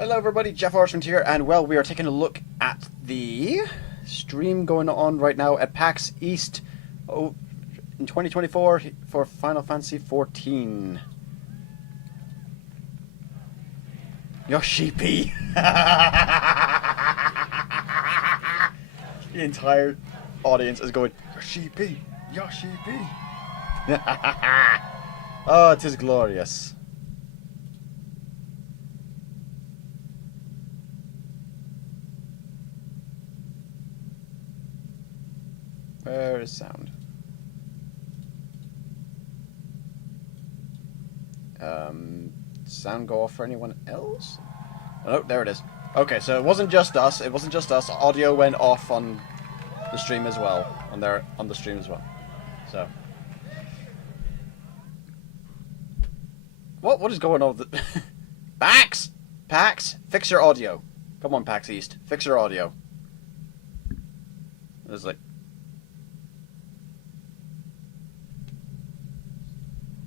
Hello everybody, JaffaArchfiend here, and well, we are taking a look at the stream going on right now at PAX East in 2024 for Final Fantasy XIV. Yoshi-P! The entire audience is going, Yoshi-P! Yoshi-P! Oh, it is glorious. Where is sound? Sound go off for anyone else? Oh, there it is. Okay, so it wasn't just us. It wasn't just us. Audio went off on the stream as well. On the stream as well. So. What is going on with the PAX? PAX, fix your audio. Come on, PAX East, fix your audio. It's like.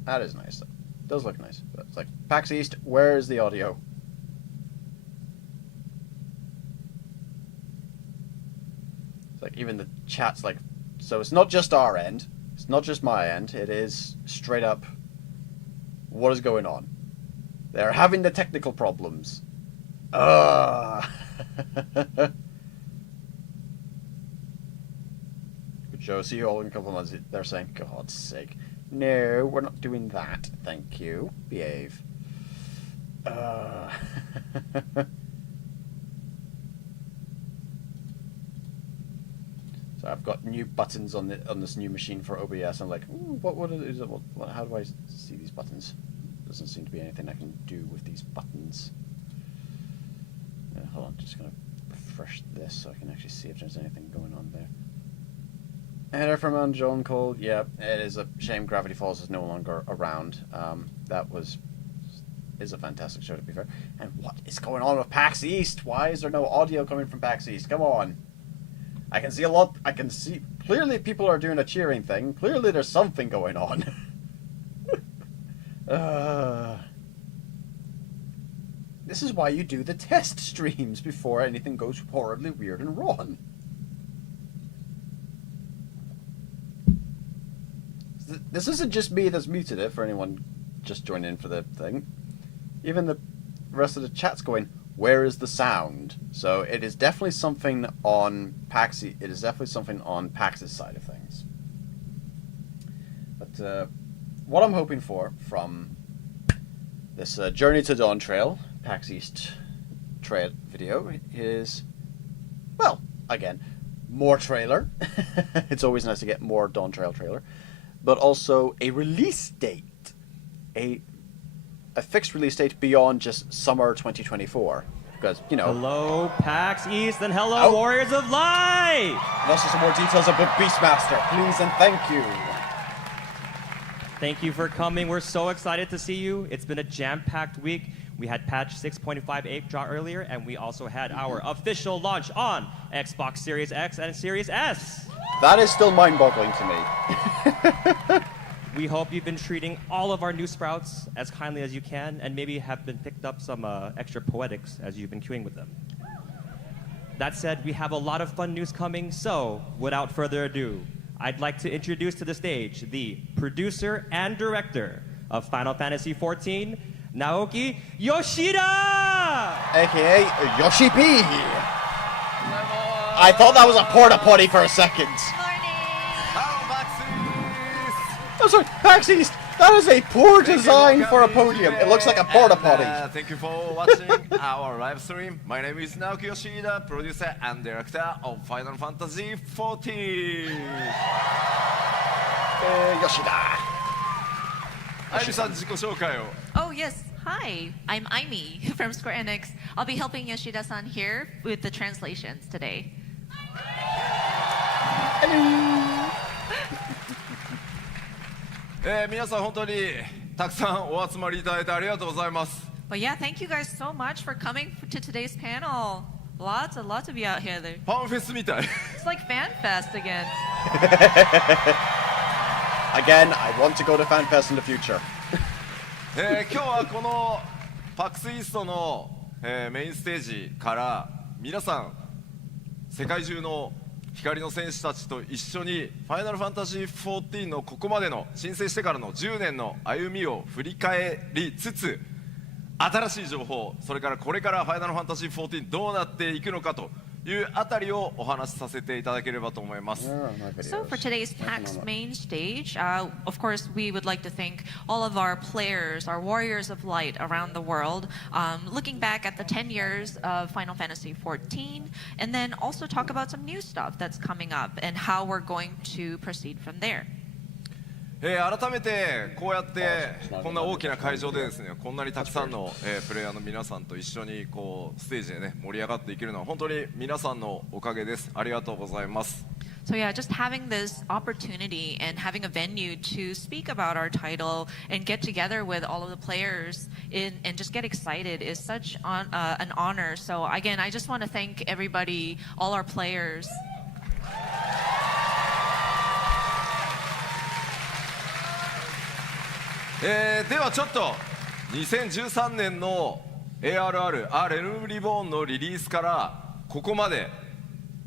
That is nice, though. It does look nice. But it's like, PAX East, where is the audio? It's like, even the chat's like... So it's not just our end. It's not just my end. It is straight up... What is going on? They're having the technical problems. Good show. See you all in a couple of months. They're saying, God's sake. No, we're not doing that. Thank you. Behave. So I've got new buttons on this new machine for OBS. I'm like, ooh, what is it? How do I see these buttons? Doesn't seem to be anything I can do with these buttons. Hold on, just gonna refresh this so I can actually see if there's anything going on there. Header from John Cole. Yeah, it is a shame Gravity Falls is no longer around. That is a fantastic show, to be fair. And what is going on with PAX East? Why is there no audio coming from PAX East? Come on. I can see a lot. I can see clearly people are doing a cheering thing. Clearly there's something going on. This is why you do the test streams before anything goes horribly weird and wrong. This isn't just me that's muted it for anyone just joining in for the thing. Even the rest of the chat's going, where is the sound? So it is definitely something on PAX. It is definitely something on PAX's side of things. But what I'm hoping for from this Journey to Dawntrail, PAX East trail video is, well, again, more trailer. It's always nice to get more Dawntrail trailer. But also a release date, a fixed release date beyond just summer 2024, because you know. Hello, PAX East, and hello, Warriors of Light. And also some more details about Beastmaster, please and thank you. Thank you for coming. We're so excited to see you. It's been a jam-packed week. We had patch 6.58 drop earlier, and we also had our official launch on Xbox Series X and Series S. That is still mind-boggling to me. We hope you've been treating all of our new sprouts as kindly as you can, and maybe have been picked up some extra poetics as you've been queuing with them. That said, we have a lot of fun news coming, so without further ado, I'd like to introduce to the stage the producer and director of Final Fantasy XIV, Naoki Yoshida! AKA Yoshi-P! I thought that was a porta potty for a second. Oh, sorry, PAX East. That is a poor design for a podium. It looks like a porta potty. Thank you for watching our live stream. My name is Naoki Yoshida, producer and director of Final Fantasy XIV. Yoshida. Aimi-san, 自己紹介を。 Oh yes, hi, I'm Aimi from Square Enix. I'll be helping Yoshida-san here with the translations today. Hello. 皆さん本当にたくさんお集まりいただいてありがとうございます。 But yeah, thank you guys so much for coming to today's panel. Lots to be out here. ファンフェスみたい。 It's like Fan Fest again. Again, I want to go to FanFest in the future. 今日はこのPAX East のメインステージから皆さん世界中の光の戦士たちと一緒にファイナルファンタジー14のここまでの申請してからの10年の歩みを振り返りつつ、新しい情報、それからこれからファイナルファンタジー14どうなっていくのかというあたりをお話しさせていただければと思います。 So for today's PAX main stage, of course, we would like to thank all of our players, our warriors of light around the world, looking back at the 10 years of Final Fantasy XIV, and then also talk about some new stuff that's coming up and how we're going to proceed from there. 改めてこうやってこんな大きな会場でですね、こんなにたくさんの、プレイヤーの皆さんと一緒にこうステージでね盛り上がっていけるのは本当に皆さんのおかげです。ありがとうございます。 So yeah, just having this opportunity and having a venue to speak about our title and get together with all of the players and just get excited is such an honor. So again, I just want to thank everybody, all our players. ではちょっと2013年の ARR レルムリボーンのリリースからここまで、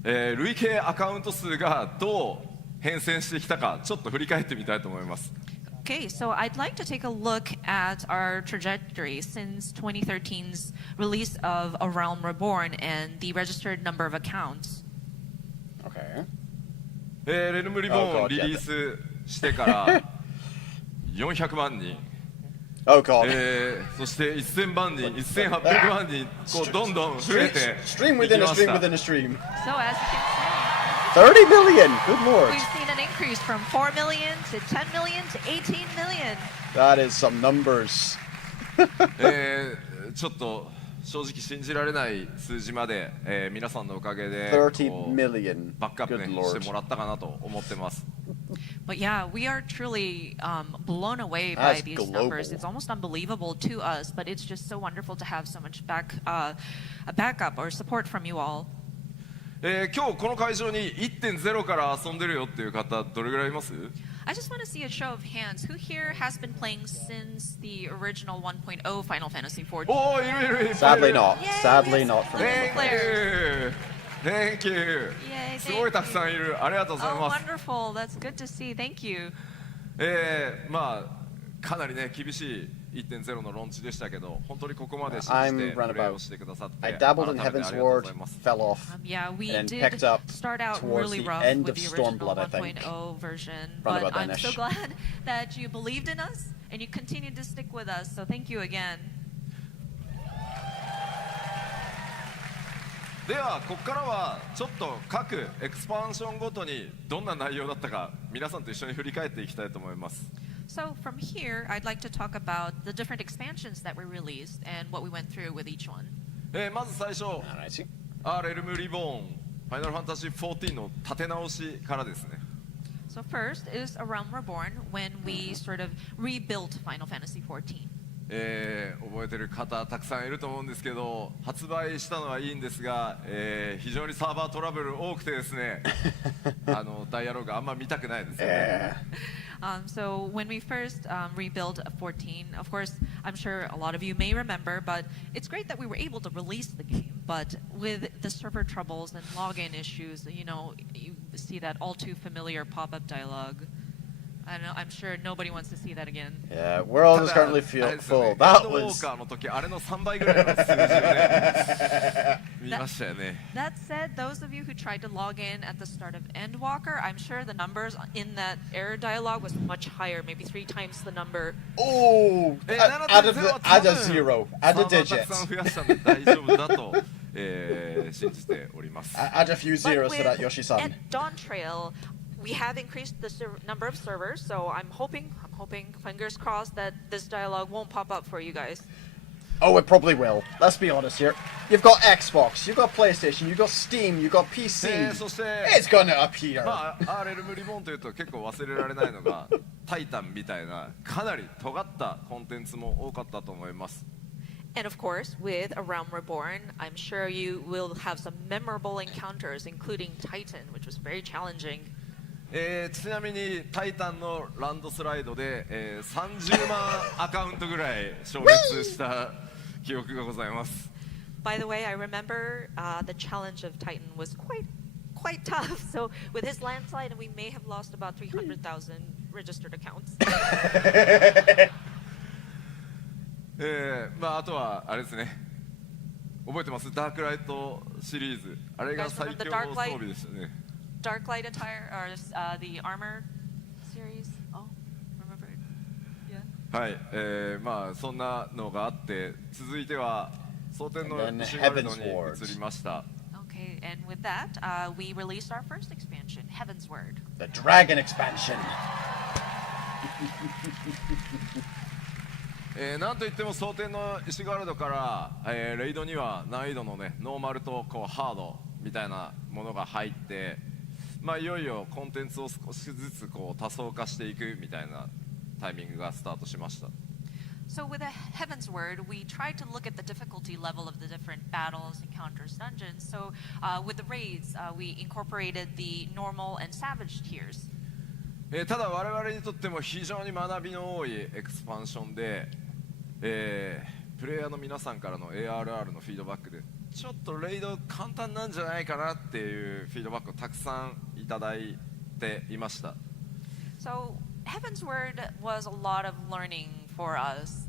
累計アカウント数がどう変遷してきたかちょっと振り返ってみたいと思います。 Okay, so I'd like to take a look at our trajectory since 2013's release of A Realm Reborn and the registered number of accounts. Okay. レルムリボーンリリースしてから400万人、 Oh god. そして1000万人、1800万人、こうどんどん増えて Stream いき within a まし stream た。 within a stream. So as you can 30 million! Good see, lord. we've seen an increase from 4 million to 10 million to 18 million. That is some numbers. ちょっと正直信じられない数字まで、皆さんのおかげで30こう million. バックアップ、ね、 Good して lord. もらったかなと思ってます。 But yeah, we are truly blown away by That's these global. numbers. It's almost unbelievable to us, but it's just so wonderful to have so much backup or support from you all. 今日この会場に 1.0 から遊んでるよっていう方どれぐらいいます？ I just want to see a show of hands. Who here has been playing since the original 1.0 Final Fantasy XIV? おー、いるいるいっぱいい Sadly る。 not. Yay, Sadly yes. not for me. Thank you. Thank you. Yay, すごいたくさんいる。ありがとうござい Oh, ます。 wonderful. That's good to see. Thank you. まあかなりね厳しい 1.0 のローンチでしたけど、本当にここまで信じ I'm て roundabout. プレイをしてくださって I dabbled in 改めて Heaven's ありがとうご Ward, ざいます。 fell off, Yeah, we and did picked up start out towards really the rough end with of the original Stormblood, I think. 1.0 version, Round but about I'm so then-ish. glad that you believed in us and you continued to stick with us. So thank you again. ではここからはちょっと各エクスパンションごとにどんな内容だったか皆さんと一緒に振り返っていきたいと思います。 So from here, I'd like to talk about the different expansions that we released and what we went through with each one. まず最初 Alrighty.レルムリボーンファイナルファンタジー14の立て直しからですね。 So first is A Realm Reborn when we sort of rebuilt Final Fantasy XIV. 覚えてる方たくさんいると思うんですけど、発売したのはいいんですが、非常にサーバートラブル多くてですねダイアログあんま見たくないですよね。So when we first rebuilt 14, of course, I'm sure a lot of you may remember, but it's great that we were able to release the game. But with the server troubles and login issues, you know, you see that all too familiar pop-up dialogue. I don't know, I'm sure nobody wants to see that again. Yeah, we're all た just だ currently あれです full. よね That エンドウォー was. カーの時あれの3倍ぐらいの数字をね見ましたよね。 That said, those of you who tried to log in at the start of Endwalker, I'm sure the numbers in that error dialogue was much higher, maybe 3 times the number. Oh! 7.0 Add a zero. Add a サーバーた digit. くさん増やしたんで大丈夫だと、信じております。 Add a few But zeros with for that Yoshi-san. at Dawntrail, we have increased the number of servers, so I'm hoping, fingers crossed, that this dialogue won't pop up for you guys. Oh, it probably will. Let's be honest here. You've got Xbox, you've got PlayStation, you've got Steam, you've got PC. そして It's gonna appear. まあ、レルムリボンというと結構忘れられないのがタイタンみたいなかなり尖ったコンテンツも多かったと思います。 And of course, with A Realm Reborn, I'm sure you will have some memorable encounters, including Titan, which was very challenging. ちなみにタイタンのランドスライドで、30万アカウントぐらい消滅した記憶がございます。by the way, I remember the challenge of Titan was quite tough. So with his landslide, we may have lost about 300,000 registered accounts. まああとはあれですね。覚えてます？ダークライトシリーズ。あれが最強の装備でしたね。Dark Light attire, or the armor series. Oh, remember it? Yeah. はい、まあそんなのがあって続いては蒼天の石ガルドに移りました。Okay, and with that, we released our first expansion, Heaven's Word. The Dragon expansion. なんといっても蒼天の石ガルドから、レイドには難易度のねノーマルとこうハードみたいなものが入って、まあいよいよコンテンツを少しずつこう多層化していくみたいなタイミングがスタートしました。So with a Heaven's Word, we tried to look at the difficulty level of the different battles, encounters, dungeons. So with the raids, we incorporated the normal and savage tiers. ただ我々にとっても非常に学びの多いエクスパンションで、プレイヤーの皆さんからの ARR のフィードバックでちょっとレイド簡単なんじゃないかなっていうフィードバックをたくさんいただいていました。So Heaven's Word was a lot of learning for us.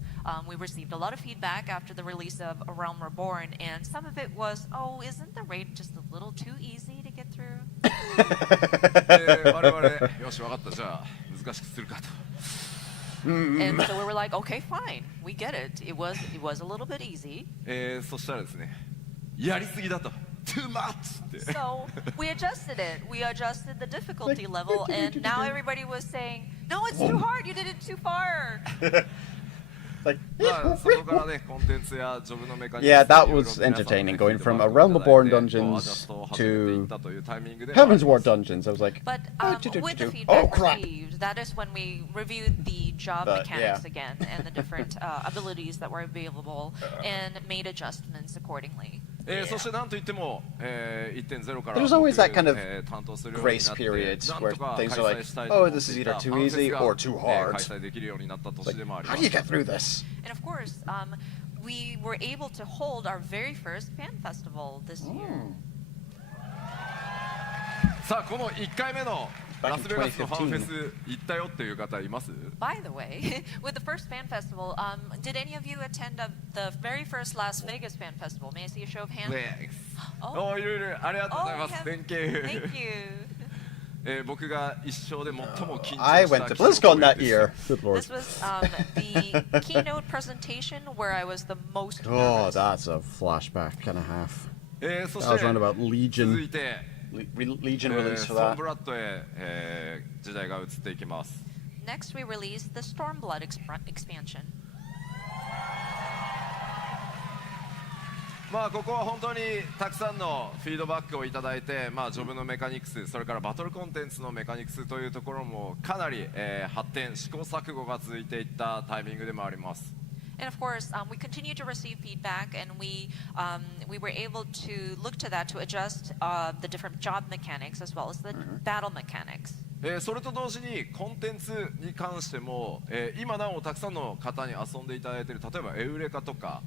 We received a lot of feedback after the release of A Realm Reborn, and some of it was, oh, isn't the raid just a little too easy to get through? 我々よし分かったじゃあ難しくするかと。And so we were like, okay, fine, we get it. It was a little bit easy. そしたらですね、やりすぎだと。Too much! って。So we adjusted it. We adjusted the difficulty level, and now everybody was saying, no, it's too hard. You did it too far. Like, まあそこからねコンテンツやジョブのメカニクス yeah, that was entertaining. Going from A Realm Reborn dungeons to Heaven's Ward dungeons. I was like, But with the oh feedback crap! received, that is when we reviewed the job mechanics again and the different abilities that were available and made adjustments accordingly. そしてなんといっても、1.0 から There's always that kind of 担当するようになって grace periods なん where とか things 開 are like, 催したいと oh, 思って this is い either た too ファンフェ easy スが or too hard. 開催できるようになった年でもあり How ま do you す。 get through this? And of course, we were able to hold our very first fan festival this year. さあこの1回目の Back in ラスベガスのファンフェ2015. ス行ったよっていう方います？ By the way, with the first fan festival, did any of you attend the very first Las Vegas fan festival? May I see a show of hands? おーいるいるありがとうございます。 Oh, Thank you. Thank you. 僕が一生で最も緊張 I した went to 記憶 BlizzCon を that 得て year. Good lord. This was the keynote presentation where I was the most Oh, nervous. that's a flashback and a half. そ That was して around about 続 Legion いて Legion release ソ for ンブ that. ラッドへ、時代が移っていきます。 Next, we released the Stormblood expansion. まあここは本当にたくさんのフィードバックをいただいて、まあジョブのメカニクス、それからバトルコンテンツのメカニクスというところもかなり、発展、試行錯誤が続いていったタイミングでもあります。 And of course, we continue to receive feedback, and we were able to look to that to adjust the different job mechanics as well as the battle mechanics. それと同時にコンテンツに関しても、今なおたくさんの方に遊んでいただいている例えばエウレカとか、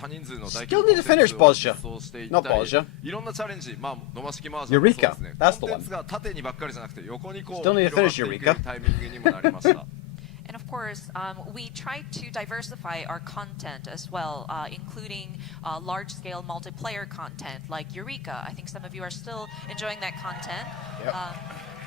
多人数の大規模 Still need to finish コンテンツ Bolsha. を実装してい Not ったり Bolsha. いろんなチャレンジ、まあ飲ましきマージャンもそうですね。 Eureka. That's the コンテ one. ンツが縦にばっかりじゃなくて横にこう Still need to 広がっ finish ていく Eureka. タイミングにもなりました。And of course, we tried to diversify our content as well, including large-scale multiplayer content like Eureka. I think some of you are still enjoying that content. Yep.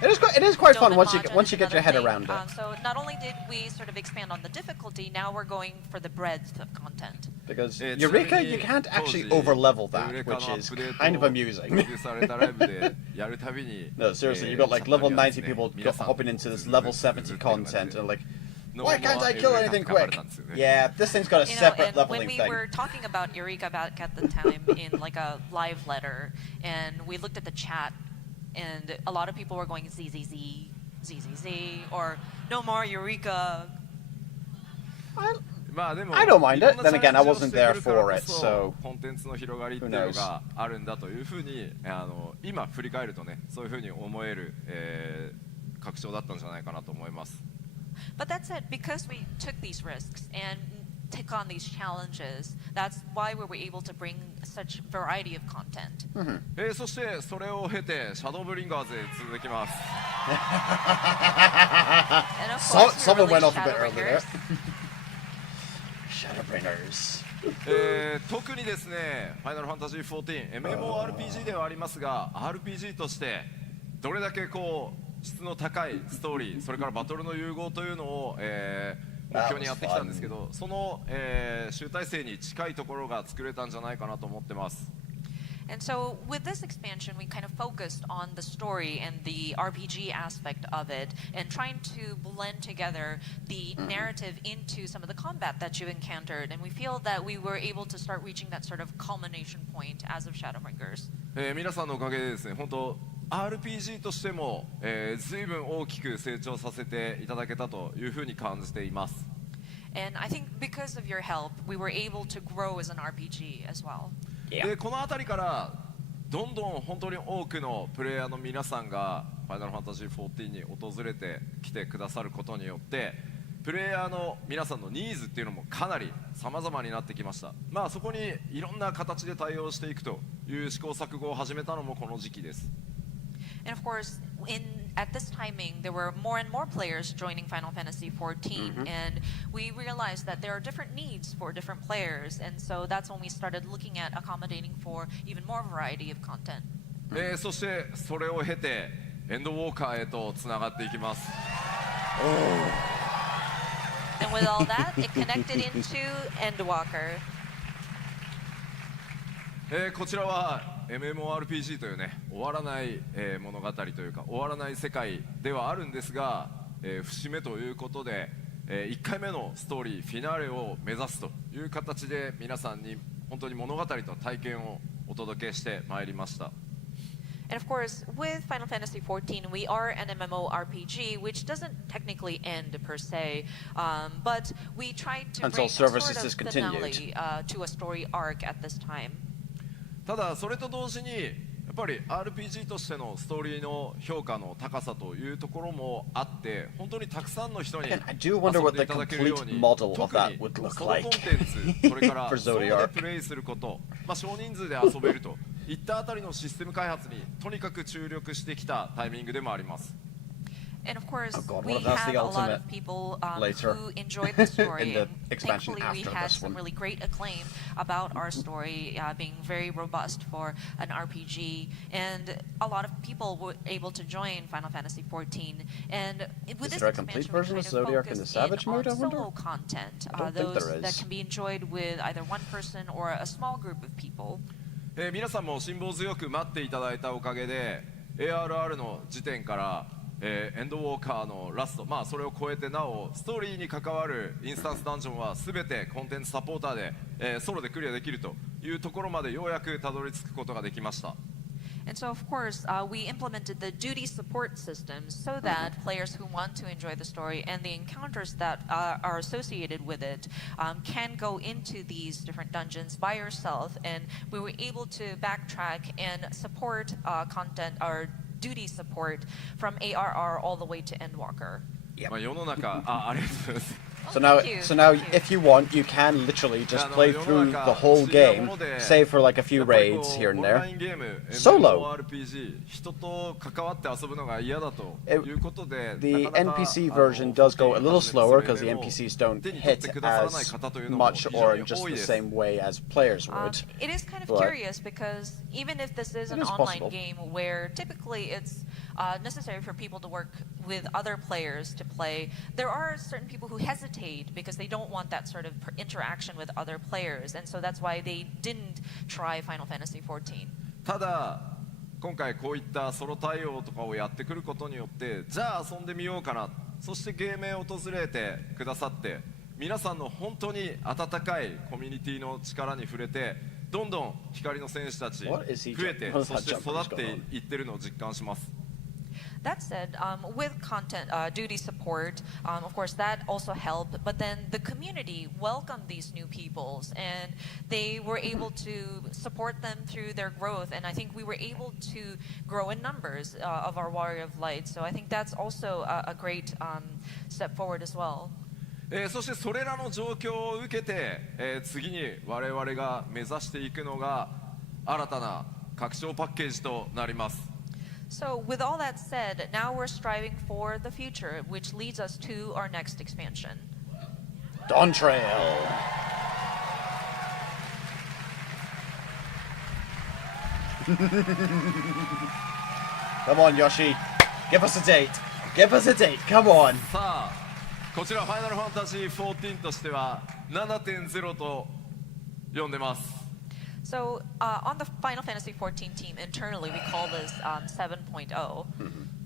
It is quite fun Dome once and you Mahjong once is you get your head another around thing. it. So not only did we sort of expand on the difficulty, now we're going for the breadth of content. Because ちなみに Eureka, you can't 当 actually 時 over level エ that, ウレカの which アッ is プデート kind of を amusing. プロデュースされたライブでやるたびに No, seriously, you've got like level 90 people hopping into this level 70 content and like, why can't I kill anything quick? Yeah, this thing's got a You know, separate and when leveling we thing. were talking about Eureka back at the time in like a live letter, and we looked at the chat, and a lot of people were going ZZZ, ZZZ, or no more Eureka. まあでも I don't mind it. いろんな Then again, I チャレンジを wasn't して there くるから for こ it, そ so コンテンツの広がりっていうのがあるんだというふうに今振り返るとねそういうふうに思える、拡張だったんじゃないかなと思います。 But that said, because we took these risks and take on these challenges. That's why we were able to bring such variety of content. そしてそれを経てシャドーブリンガーズへ続きます。 And of So- course, we someone went released off a bit early there. Shadowbringers. Shadowbringers. 特にですね、ファイナルファンタジー14、MMORPG ではありますが、RPG としてどれだけこう質の高いストーリー、それからバトルの融合というのを、目標にやってきたんですけど、その、集大成に近いところが作れたんじゃないかなと思ってます。 And so with this expansion, we kind of focused on the story and the RPG aspect of it and trying to blend together the narrative into some of the combat that you encountered. And we feel that we were able to start reaching that sort of culmination point as of Shadowbringers. 皆さんのおかげでですね、本当 RPG としても、随分大きく成長させていただけたというふうに感じています。 And I think because of your help, we were able to grow as an RPG as well. でこの辺りからどんどん本当に多くのプレイヤーの皆さんがファイナルファンタジー14に訪れてきてくださることによってプレイヤーの皆さんのニーズっていうのもかなり様々になってきました。まあそこにいろんな形で対応していくという試行錯誤を始めたのもこの時期です。 And of course, at this timing, there were more and more players joining Final Fantasy XIV, and we realized that there are different needs for different players, and so that's when we started looking at accommodating for even more variety of content. そしてそれを経てエンドウォーカーへとつながっていきます。 And with all that, it connected into Endwalker. こちらは MMORPG というね終わらない、物語というか終わらない世界ではあるんですが、節目ということで、1回目のストーリーフィナーレを目指すという形で皆さんに本当に物語と体験をお届けしてまいりました。 And of course, with Final Fantasy XIV, we are an MMORPG, which doesn't technically end per se, but we tried to Until bring a service sort is of discontinued. finale to a story arc at this time. ただそれと同時にやっぱり RPG としてのストーリーの評価の高さというところもあって本当にたくさんの人に遊 Again, I do wonder ん what で the いただけるよう complete に model of 特 that に would look ソロコン like テンツそれから for ソロで Zodiac. プレイすること、少人数で遊べるといったあたりのシステム開発にとにかく注力してきたタイミングでもあります。 And of course, Oh God, we what if that's have the a lot ultimate of people later who enjoyed the story. in the And expansion thankfully, we after had this some one? really great acclaim about our story being very robust for an RPG. And a lot of people were able to join Final Fantasy XIV. And with Is this there a complete expansion, we version kind of of Zodiac in the focused in Savage mode, I on wonder? solo content, I don't think those there that is. can be enjoyed with either one person or a small group of people. 皆さんも辛抱強く待っていただいたおかげで ARR の時点からエンドウォーカーのラスト、まあそれを超えてなおストーリーに関わるインスタンスダンジョンは全てコンテンツサポーターで、ソロでクリアできるというところまでようやくたどり着くことができました。 And so, of course, we implemented the duty support system so that players who want to enjoy the story and the encounters that are associated with it can go into these different dungeons by yourself. And we were able to backtrack and support content or duty support from ARR all the way to Endwalker. まあ世の中ありがとうございます。 So now, Thank you. so now, Thank you. if you want, you can literally just play through the whole game, save for like a few raids here and オンラ there. インゲーム Solo. MMORPG 人と関わって遊ぶのが嫌だということで The なかなか NPC version does go a little slower because the NPCs don't 手に取っ hit てくださらない as 方というのも much 非 or 常に in just 多い the です。 same way as players would. It is kind of But curious because even if this is it an is online possible. game where typically it's necessary for people to work with other players to play, there are certain people who hesitate because they don't want that sort of interaction with other players, and so that's why they didn't try Final Fantasy XIV. ただ今回こういったソロ対応とかをやってくることによってじゃあ遊んでみようかな、そしてゲームへ訪れてくださって皆さんの本当に温かいコミュニティの力に触れてどんどん光の戦士たち増 What is he えて what is そ that して jump 育 that's って going on? いってるのを実感します。 That said, with content duty support, of course, that also helped. But then the community welcomed these new peoples, and they were able to support them through their growth. And I think we were able to grow in numbers of our Warrior of Light. So I think that's also a great step forward as well. そしてそれらの状況を受けて、次に我々が目指していくのが新たな拡張パッケージとなります。 So with all that said, now we're striving for the future, which leads us to our next expansion. Dawntrail. Come on, Yoshi. Give us a date. Give us a date. Come on. さあこちらファイナルファンタジー14としては 7.0 と呼んでます。 So on the Final Fantasy XIV team internally, we call this 7.0.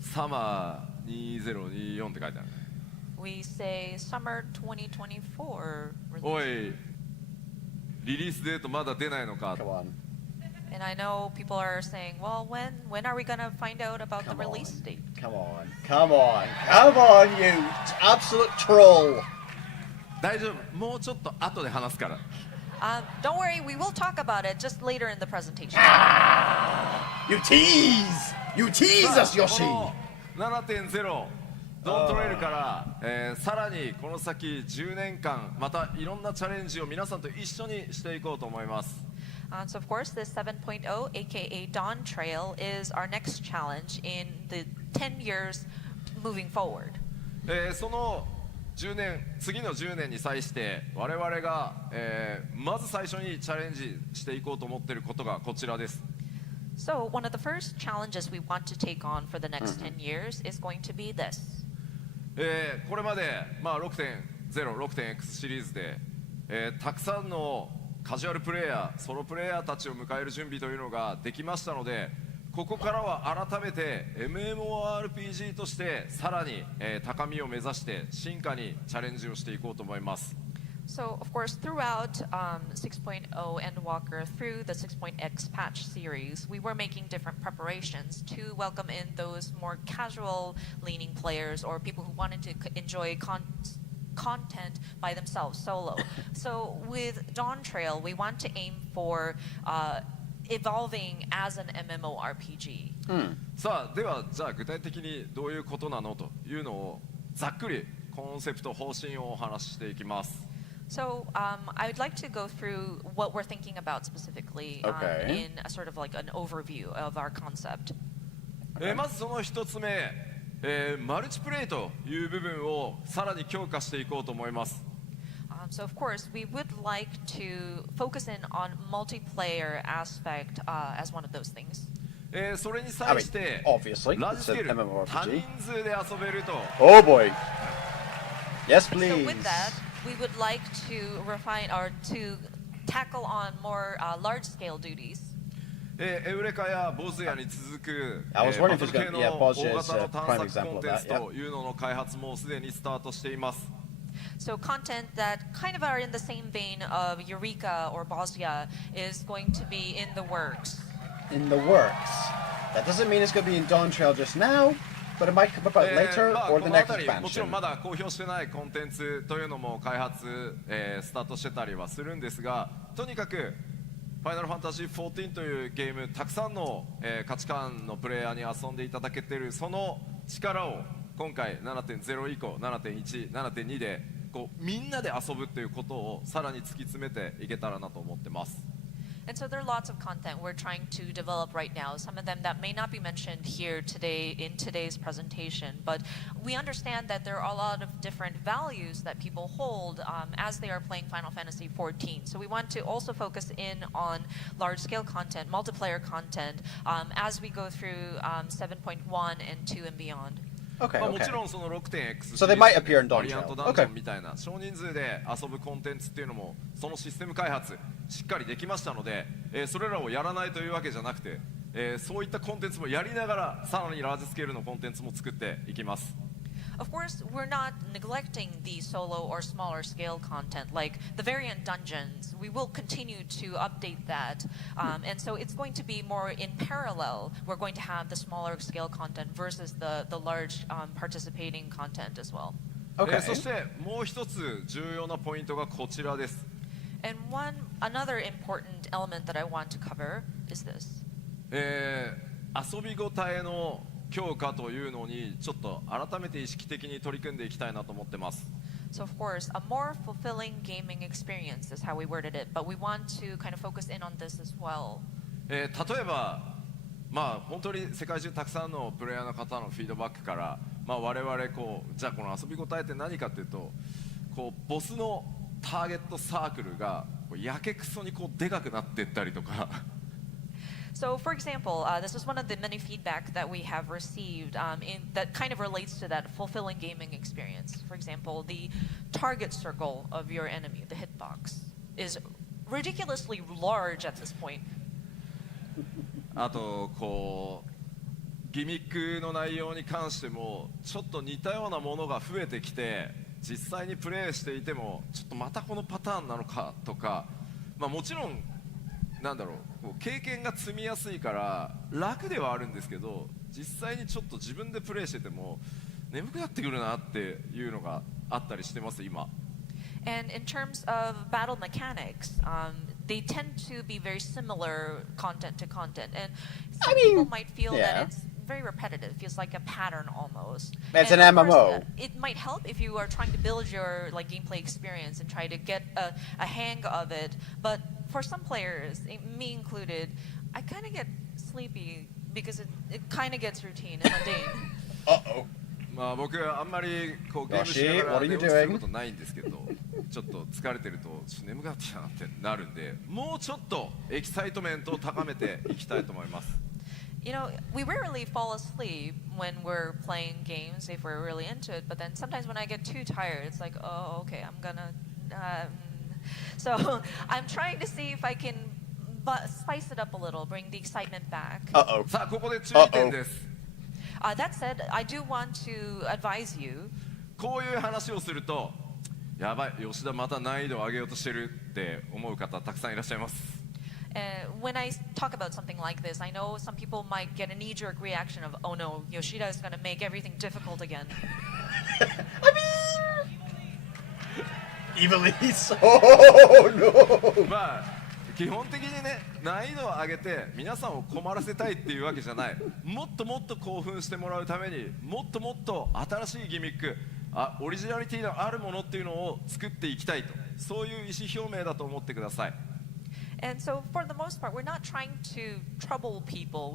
サマー2024って書いてある。 We say summer 2024 お release. いリリースデートまだ出ないのか。 Come on. And I know people are saying, well, when are we going to find out about the Come on. release date? Come on. Come on. Come on, you absolute troll. 大丈夫、もうちょっと後で話すから。 Don't worry, we will talk about it just later in the presentation. You tease. You tease さあ us, Yoshi. この 7.0 ドントレイルから、さらにこの先10年間またいろんなチャレンジを皆さんと一緒にしていこうと思います。 So of course, this 7.0, aka Dawntrail, is our next challenge in the 10 years moving forward. その10年次の10年に際して我々が、まず最初にチャレンジしていこうと思っていることがこちらです。 So one of the first challenges we want to take on for the next 10 years is going to be this. これまで、6.0、6.x シリーズで、たくさんのカジュアルプレイヤー、ソロプレイヤーたちを迎える準備というのができましたので、ここからは改めて MMORPG としてさらに、高みを目指して進化にチャレンジをしていこうと思います。 So of course, throughout 6.0 Endwalker, through the 6.x patch series, we were making different preparations to welcome in those more casual-leaning players or people who wanted to enjoy content by themselves solo. So with Dawntrail, we want to aim for evolving as an MMORPG. さあではじゃあ具体的にどういうことなのというのをざっくりコンセプト方針をお話ししていきます。 So I would like to go through what we're thinking about specifically Okay. in a sort of like an overview of our concept. まずその一つ目、マルチプレイという部分をさらに強化していこうと思います。 So of course, we would like to focus in on multiplayer aspect as one of those things. それに際して obviously, ラージ it's スケー an ル MMORPG. 多人数で遊べると Oh boy. Yes, So please. with that, we would like to refine or to tackle on more large-scale duties. エウレカやボズヤに続く I was バ wondering ト if ル it's 系 gonna- yeah, の Bosnia 大 is 型 a の探 prime 索 example コン of テン that, ツ yeah. というのの開発もすでにスタートしています。 So content that kind of are in the same vein of Eureka or Bosnia is going to be in the works. In the works. That doesn't mean it's going to be in Dawntrail just now, but it might come about later まあ or こ the の next 辺りもちろん expansion. まだ公表してないコンテンツというのも開発、スタートしてたりはするんですが、とにかくファイナルファンタジー14というゲームたくさんの、価値観のプレイヤーに遊んでいただけているその力を今回 7.0 以降 7.1、7.2 でこうみんなで遊ぶということをさらに突き詰めていけたらなと思ってます。 And so there are lots of content we're trying to develop right now. Some of them that may not be mentioned here today in today's presentation, but we understand that there are a lot of different values that people hold as they are playing Final Fantasy XIV. So we want to also focus in on large-scale content, multiplayer content, as we go through 7.1 and 2 and beyond. Okay, まあも okay. ちろんその 6.x So they might appear in バリアント Dawntrail. ダンジョ Okay. ンみたいな少人数で遊ぶコンテンツっていうのもそのシステム開発しっかりできましたので、それらをやらないというわけじゃなくて、そういったコンテンツもやりながらさらにラージスケールのコンテンツも作っていきます。 Of course, we're not neglecting the solo or smaller scale content like the variant dungeons. We will continue to update that. And so it's going to be more in parallel. We're going to have the smaller scale content versus the large participating content as well. Okay. そしてもう一つ重要なポイントがこちらです。 And another important element that I want to cover is this. 遊びごたえの強化というのにちょっと改めて意識的に取り組んでいきたいなと思ってます。So of course, a more fulfilling gaming experience is how we worded it, but we want to kind of focus in on this as well. 例えば、本当に世界中たくさんのプレイヤーの方のフィードバックから、我々じゃあこの遊び応えって何かっていうと、ボスのターゲットサークルがやけくそにでかくなっていったりとか。So, for example, this is one of the many feedback that we have received that kind of relates to that fulfilling gaming experience. For example, the target circle of your enemy, the hitbox, is ridiculously large at this point. あとギミックの内容に関してもちょっと似たようなものが増えてきて、実際にプレイしていてもちょっとまたこのパターンなのかとか、もちろん経験が積みやすいから楽ではあるんですけど、実際にちょっと自分でプレイしてても眠くなってくるなっていうのがあったりしてます今。And in terms of battle mechanics, they tend to be very similar content to content, and some people might feel that it's very repetitive, feels like a pattern almost. It's and an of course, MMO. It might help if you are trying to build your gameplay experience and try to get a hang of it, but for some players, me included, I kind of get sleepy because it kind of gets routine and mundane. Uh-oh. 僕あんまりゲームしながら寝落ちすることないんですけど、ちょっと疲れてるとちょっと眠くなってきたなってなるんで、もうちょっとエキサイトメントを高めていきたいと思います。You know, we rarely fall asleep when we're playing games if we're really into it, but then sometimes when I get too tired, it's like, oh, okay, I'm gonna. So I'm trying to see if I can spice it up a little, bring the excitement back. Uh-oh. さあここで注意点です。That said, I do want to advise you. こういう話をすると、やばい、吉田また難易度を上げようとしてるって思う方たくさんいらっしゃいます。When I talk about something like this, I know some people might get a knee-jerk reaction of, oh no, Yoshida is going to make everything difficult again. Evilise. Oh no. 基本的にね、難易度を上げて皆さんを困らせたいっていうわけじゃない。もっともっと興奮してもらうためにもっともっと新しいギミック、オリジナリティのあるものっていうのを作っていきたいと、そういう意思表明だと思ってください。And so for the most part, we're not trying to trouble people.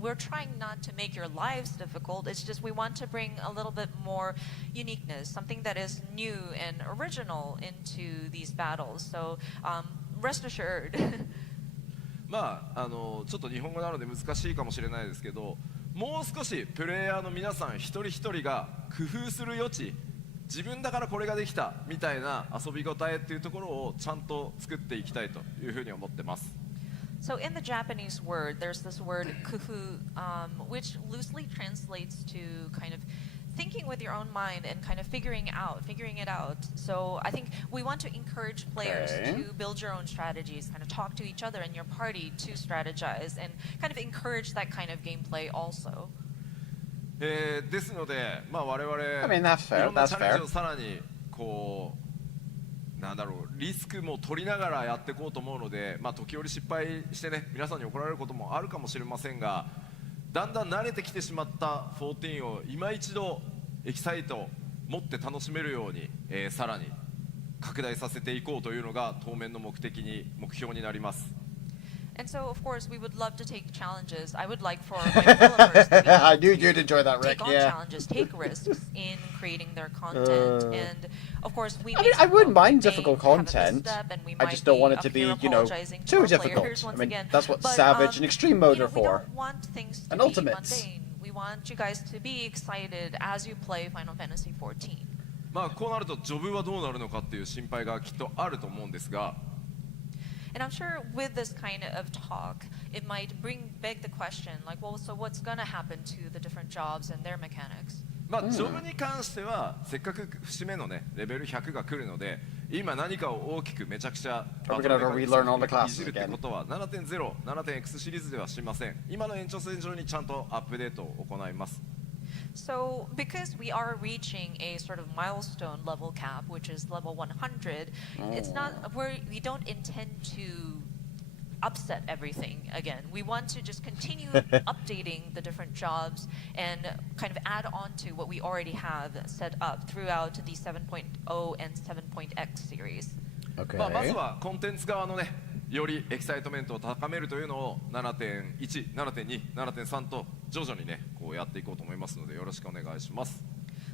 We're trying not to make your lives difficult. It's just we want to bring a little bit more uniqueness, something that is new and original into these battles. So rest assured. ちょっと日本語なので難しいかもしれないですけど、もう少しプレイヤーの皆さん一人一人が工夫する余地、自分だからこれができたみたいな遊び応えっていうところをちゃんと作っていきたいというふうに思ってます。So in the Japanese word, there's this word kufu, which loosely translates to kind of thinking with your own mind and kind of figuring it out. So I think we want to encourage players to build your own strategies, kind of talk to each other in your party to strategize, and kind of encourage that kind of gameplay also. ですので、我々 that's fair. いろんなチャレンジをさらにリスクも取りながらやっていこうと思うので、時折失敗してね、皆さんに怒られることもあるかもしれませんが、だんだん慣れてきてしまった14を今一度エキサイトを持って楽しめるように、さらに拡大させていこうというのが当面の目標になります。And so, of course, we would love to take challenges. I would like for my developers to be I knew you'd enjoy that, Rick. take on challenges, take risks in creating their content. And, of course, I wouldn't mind difficult content. I just don't want it to be, too difficult. I mean, that's what Savage and Extreme Mode are for. We don't want things to And be Ultimates. mundane. We want you guys to be excited as you play Final Fantasy XIV. こうなるとジョブはどうなるのかっていう心配がきっとあると思うんですが、And I'm sure with this kind of talk, it might beg the question, like, well, so what's going to happen to the different jobs and their mechanics? ジョブに関してはせっかく節目のねレベル100が来るので、今何かを大きくめちゃくちゃバトルメカニズムをいじるってことは 7.0、7.x シリーズではしません。今の延長線上にちゃんとアップデートを行います。So, because we are reaching a sort of milestone level cap, which is level 100, it's not we don't intend to upset everything again. We want to just continue updating the different jobs and kind of add on to what we already have set up throughout the 7.0 and 7.x series. Okay. まずはコンテンツ側のね、よりエキサイトメントを高めるというのを 7.1、7.2、7.3 と徐々にね、こうやっていこうと思いますのでよろしくお願いします。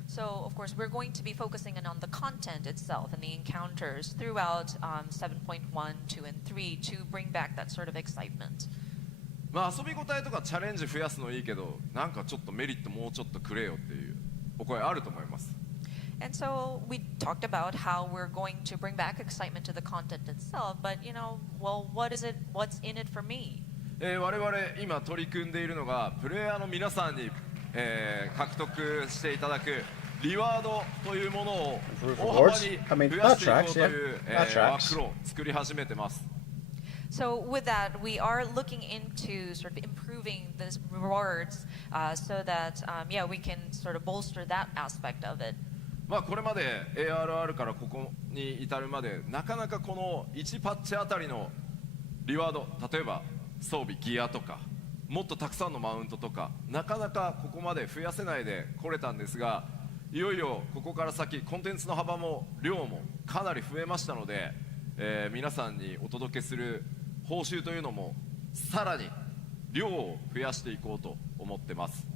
So, of course, we're going to be focusing on the content itself and the encounters throughout 7.1, 2, and 3 to bring back that sort of excitement. まあ遊び応えとかチャレンジ増やすのいいけど、なんかちょっとメリットもうちょっとくれよっていうお声あると思います。And so we talked about how we're going to bring back excitement to the content itself, but well, what's in it for me? 我々今取り組んでいるのがプレイヤーの皆さんに、獲得していただくリワードというものを大幅に増やしていこうというワークフローを作り始めてます。So with that, we are looking into sort of improving the rewards so that, we can sort of bolster that aspect of it. まあこれまで ARR からここに至るまでなかなかこの1パッチあたりのリワード、例えば装備ギアとかもっとたくさんのマウントとかなかなかここまで増やせないで来れたんですが、いよいよここから先コンテンツの幅も量もかなり増えましたので、皆さんにお届けする報酬というのもさらに量を増やしていこうと思ってます。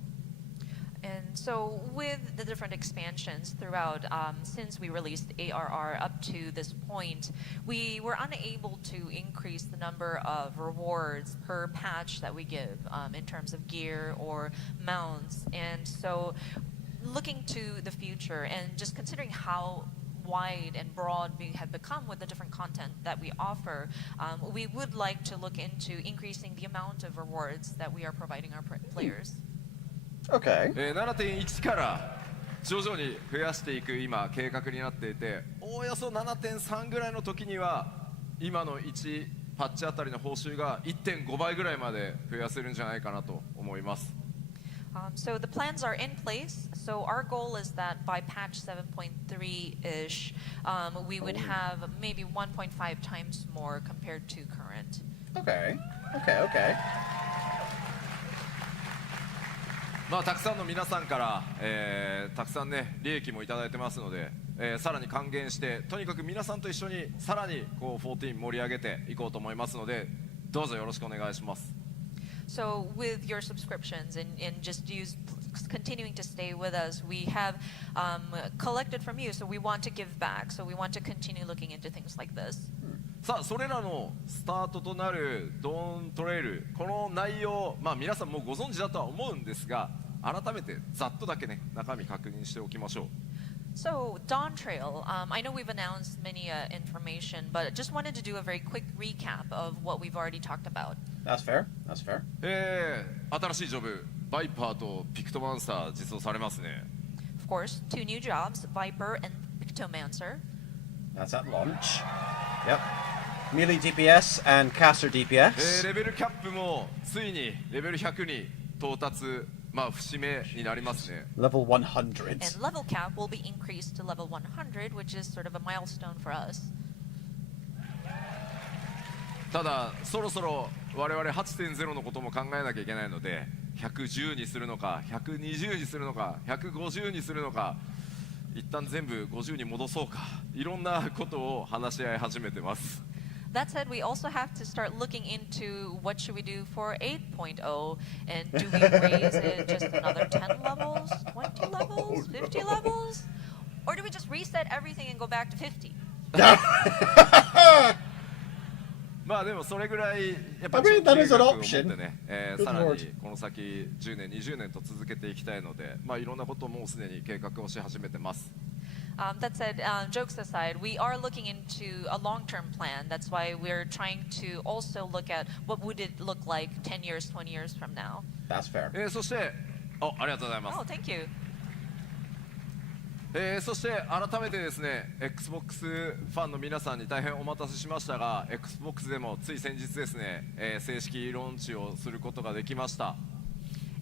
And so with the different expansions throughout, since we released ARR up to this point, we were unable to increase the number of rewards per patch that we give in terms of gear or mounts. And so looking to the future and just considering how wide and broad we have become with the different content that we offer, we would like to look into increasing the amount of rewards that we are providing our players. Okay. 7.1 から徐々に増やしていく今計画になっていて、おおよそ 7.3 ぐらいの時には今の1パッチあたりの報酬が 1.5 倍ぐらいまで増やせるんじゃないかなと思います。So the plans are in place. So our goal is that by patch 7.3-ish, we would have maybe 1.5 times more compared to current. Okay. まあたくさんの皆さんから、たくさんね利益もいただいてますので、さらに還元してとにかく皆さんと一緒にさらにこう14盛り上げていこうと思いますので、どうぞよろしくお願いします。So with your subscriptions and just continuing to stay with us, we have collected from you, so we want to give back. So we want to continue looking into things like this. さあそれらのスタートとなるドーントレイル、この内容、まあ皆さんもうご存知だとは思うんですが、改めてざっとだけね中身確認しておきましょう。So Dawntrail, I know we've announced many information, but just wanted to do a very quick recap of what we've already talked about. That's fair. 新しいジョブ、バイパーとピクトマンサー実装されますね。Of course, 2 new jobs, Viper and Pictomancer. That's at launch. Yep. Melee DPS and caster DPS. レベルキャップもついにレベル100に到達、まあ節目になりますね。Level 100. And level cap will be increased to level 100, which is sort of a milestone for us. ただそろそろ我々 8.0 のことも考えなきゃいけないので、110にするのか120にするのか150にするのか、一旦全部50に戻そうか、いろんなことを話し合い始めてます。That said, we also have to start looking into what should we do for 8.0, and do we raise it just another 10 levels, 20 levels, 50 levels? Or do we just reset everything and go back to 50? まあでもそれぐらいやっぱ I mean, that is an 計画を持っ option. てね、さらにこの先10年20年と続けていきたいので、まあいろんなことをもうすでに計画をし始めてます。That said, jokes aside, we are looking into a long-term plan. That's why we're trying to also look at what would it look like 10 years, 20 years from now. That's fair. そしてありがとうございます。 Oh, thank you. そして改めてですね XBOX ファンの皆さんに大変お待たせしましたが、 XBOX でもつい先日ですね、正式ローンチをすることができました。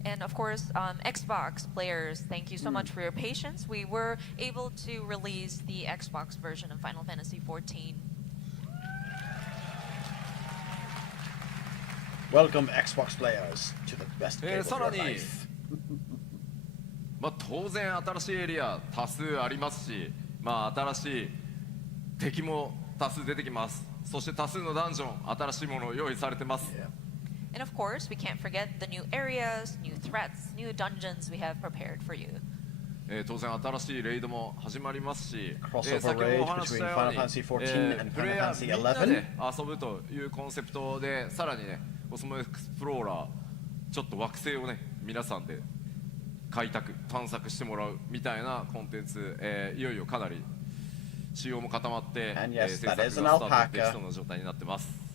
And of course, Xbox players, thank you so much for your patience. We were able to release the Xbox version of Final Fantasy XIV. Welcome Xbox players to the best game of さら your に life. 当然新しいエリア多数ありますし、新しい敵も多数出てきます。そして多数のダンジョン、新しいものを用意されてます。 And of course, we can't forget the new areas, new threats, new dungeons we have prepared for you. 当然新しいレイドも始まりますし、 Crossover 先ほどお話ししたよう raid に between Final Fantasy XIV and プレイ Final ヤ Fantasy ーみんな XI で遊ぶというコンセプトで、さらにね、コスモエクスプローラー、ちょっと惑星をね、皆さんで開拓、探索してもらうみたいなコンテンツ、いよいよかなり仕様も固まって、 And yes, 制作 that が is ス an タート alpaca. できそうな状態になってます。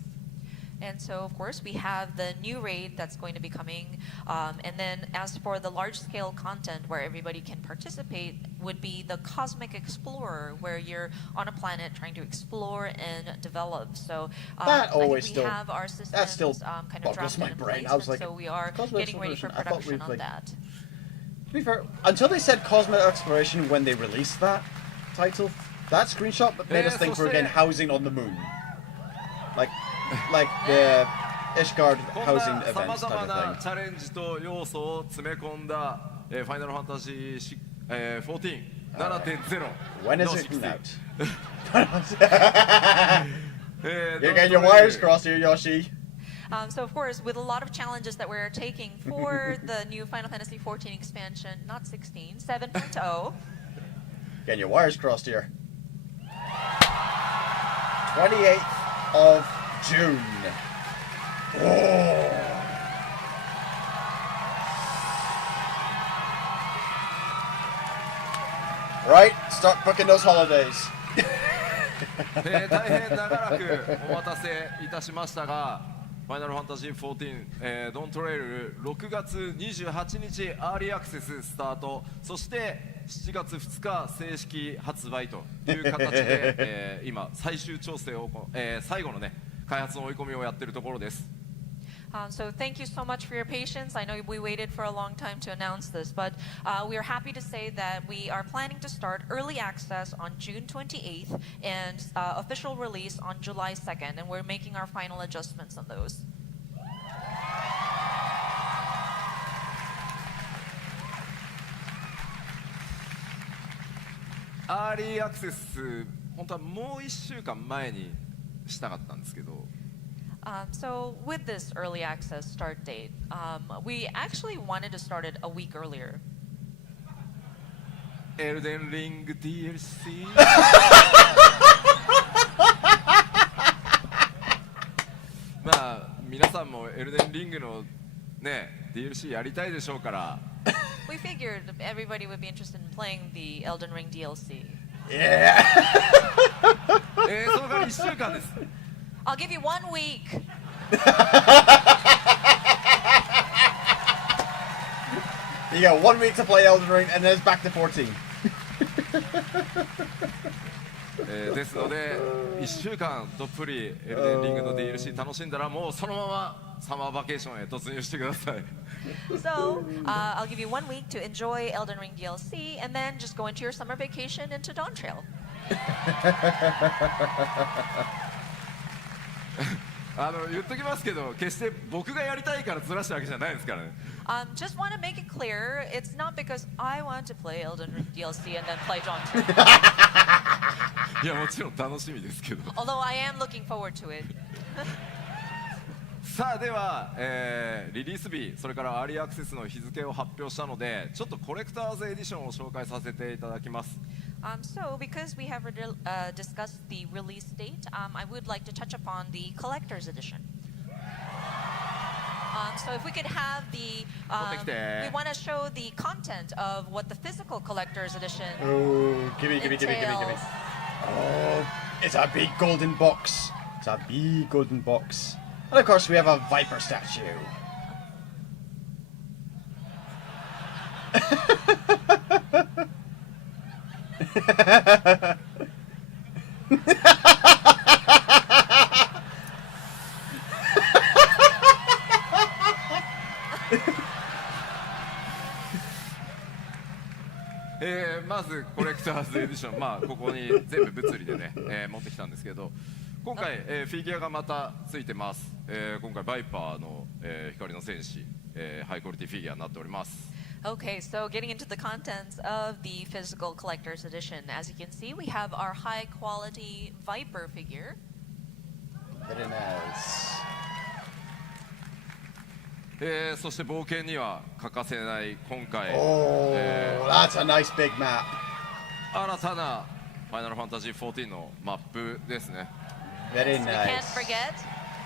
And so, of course, we have the new raid that's going to be coming. And then as for the large-scale content where everybody can participate would be the Cosmic Explorer, where you're on a planet trying to explore and develop. So That I think always we still- have our that still systems kind boggles of drafted my in brain. place. I was And like, so we are Cosmic getting ready for Exploration, I thought production we'd, on like- that. To be fair, until they said Cosmic Exploration when they released that title, that screenshot made us think we're getting housing on the moon. Like the Ishgard こん housing なさま events ざ type ま of な thing. チャレンジと要素を詰め込んだ、ファイナルファンタジー、14 7.0 When is の it 16 out? You're getting your wires crossed here, Yoshi. So of course, with a lot of challenges that we're taking for the new Final Fantasy XIV expansion, not 16, 7.0. Getting your wires crossed here. 28th of June. Oh. Right, start booking those holidays. 大変長らくお待たせいたしましたが、ファイナルファンタジー14、ドントレイル6月28日アーリーアクセススタート、そして7月2日正式発売という形で、今最終調整を、最後のね開発の追い込みをやっているところです。So thank you so much for your patience. I know we waited for a long time to announce this, but we are happy to say that we are planning to start early access on June 28th and official release on July 2nd, and we're making our final adjustments on those. アーリーアクセス本当はもう1週間前にしたかったんですけど。So with this early access start date, we actually wanted to start it a week earlier. エルデンリング DLC 皆さんもエルデンリングのね DLC やりたいでしょうから。We figured everybody would be interested in playing the Elden Ring DLC. Yeah. その代わり1週間です。I'll give you 1 week. You got 1 week to play Elden Ring, and then it's back to 14. ですので1週間どっぷりエルデンリングの DLC 楽しんだらもうそのままサマーバケーションへ突入してください。So I'll give you 1 week to enjoy Elden Ring DLC, and then just go into your summer vacation into Dawntrail. 言っときますけど決して僕がやりたいからずらしたわけじゃないですからね。Just want to make it clear, it's not because I want to play Elden Ring DLC and then play Dawntrail. いやもちろん楽しみですけど。 Although I am looking forward to it. さあでは、リリース日それからアーリーアクセスの日付を発表したのでちょっとコレクターズエディションを紹介させていただきます。So because we have discussed the release date, I would like to touch upon the collector's edition. So if we could have the, we want to show the content of what the physical collector's edition Oh, gimme. entails. Oh, it's a big golden box. It's a big golden box. And of course we have a Viper statue.まずコレクターズエディション、ここに全部物理でね、持ってきたんですけど、今回、フィギュアがまたついてます、今回バイパーの、光の戦士、ハイクオリティフィギュアになっております。 Okay, so getting into the contents of the physical collector's edition. As you can see, we have our high quality Viper figure. Very nice. そして冒険には欠かせない今回、 Oh, that's a nice big map. 新たなファイナルファンタジー14のマップですね。 Very We can't nice. forget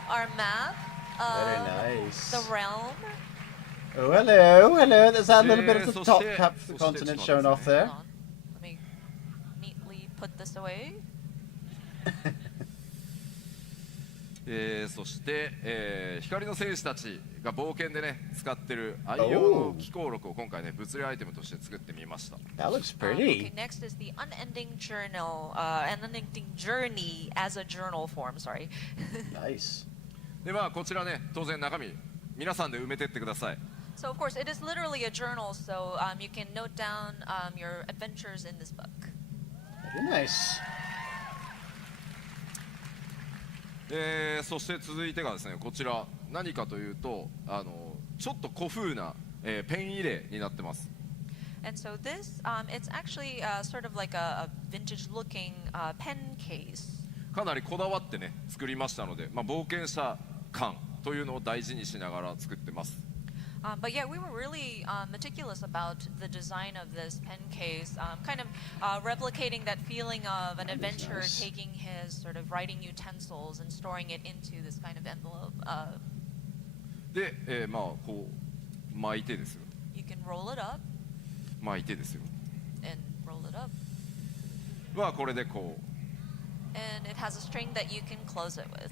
our map Very of nice. the realm. Oh, hello, hello. There's that little bit of the So top shit. cap of the So continent shit. showing off there. Hold on. Let me neatly put this away. そして、光の戦士たちが冒険でね使ってる愛用の機構録を今回ね物理アイテムとして作ってみました。 That looks Okay, pretty. next is the unending journey as a journal form. Sorry. Nice. でまあこちらね当然中身皆さんで埋めてってください。 So of course, it is literally a journal, so you can note down your adventures in this book. Very nice. そして続いてがですねこちら何かというとちょっと古風な、ペン入れになってます。 And so this, it's actually sort of like a vintage-looking pen case. かなりこだわってね作りましたので、まあ、冒険者感というのを大事にしながら作ってます。 But yeah, we were really meticulous about the design of this pen case, kind of replicating that feeling of an adventurer nice. taking his sort of writing utensils and storing it into this kind of envelope. で、まあこう巻いてですよ You can roll it up 巻いてですよ and roll it up, まあこれでこ and it has a string that you can close it with. う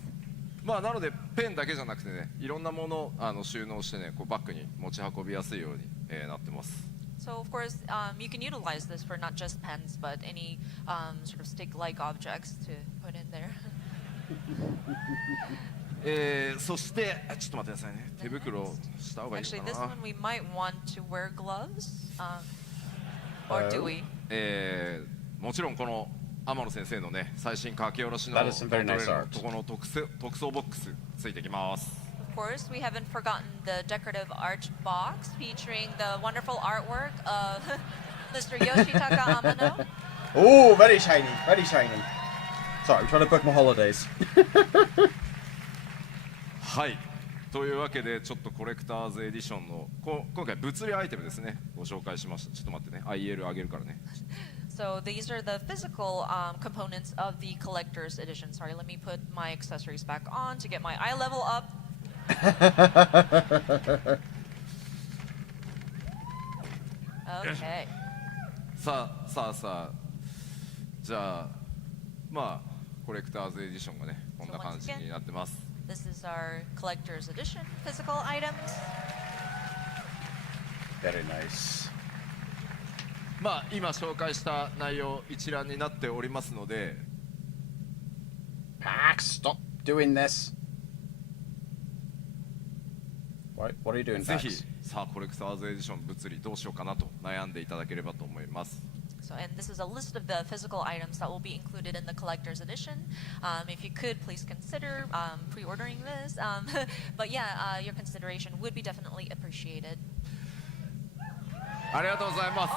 まあなのでペンだけじゃなくてねいろんなものを収納してねこうバッグに持ち運びやすいように、なってます。 So of course, you can utilize this for not just pens, but any sort of stick-like objects to put in there. そしてちょっと待ってくださいね手袋をした方がいい Actually, の this かな one we might want to wear gloves, or do we? もちろんこの天野先生のね最新書き下ろしの That is some very nice art. とこの特装ボックスついてきます。 Of course, we haven't forgotten the decorative art box featuring the wonderful artwork of Mr. Yoshitaka Amano. Oh, very shiny, very shiny. Sorry, I'm trying to book my holidays. はいというわけでちょっとコレクターズエディションの今回物理アイテムですねご紹介しました。ちょっと待ってね IL 上げるからね。 So these are the physical components of the collector's edition. Sorry, let me put my accessories back on to get my eye level up. Okay. さあじゃあまあコレクターズエディションがねこんな感じになってます。 This is our collector's edition physical items. Very nice. まあ今紹介した内容一覧になっておりますので Pax, stop doing this. What are you doing, ぜひ Pax? さあコレクターズエディション物理どうしようかなと悩んでいただければと思います。 So, and this is a list of the physical items that will be included in the collector's edition. If you could, please consider pre-ordering this. But yeah, your consideration would be definitely appreciated. ありがとうございます。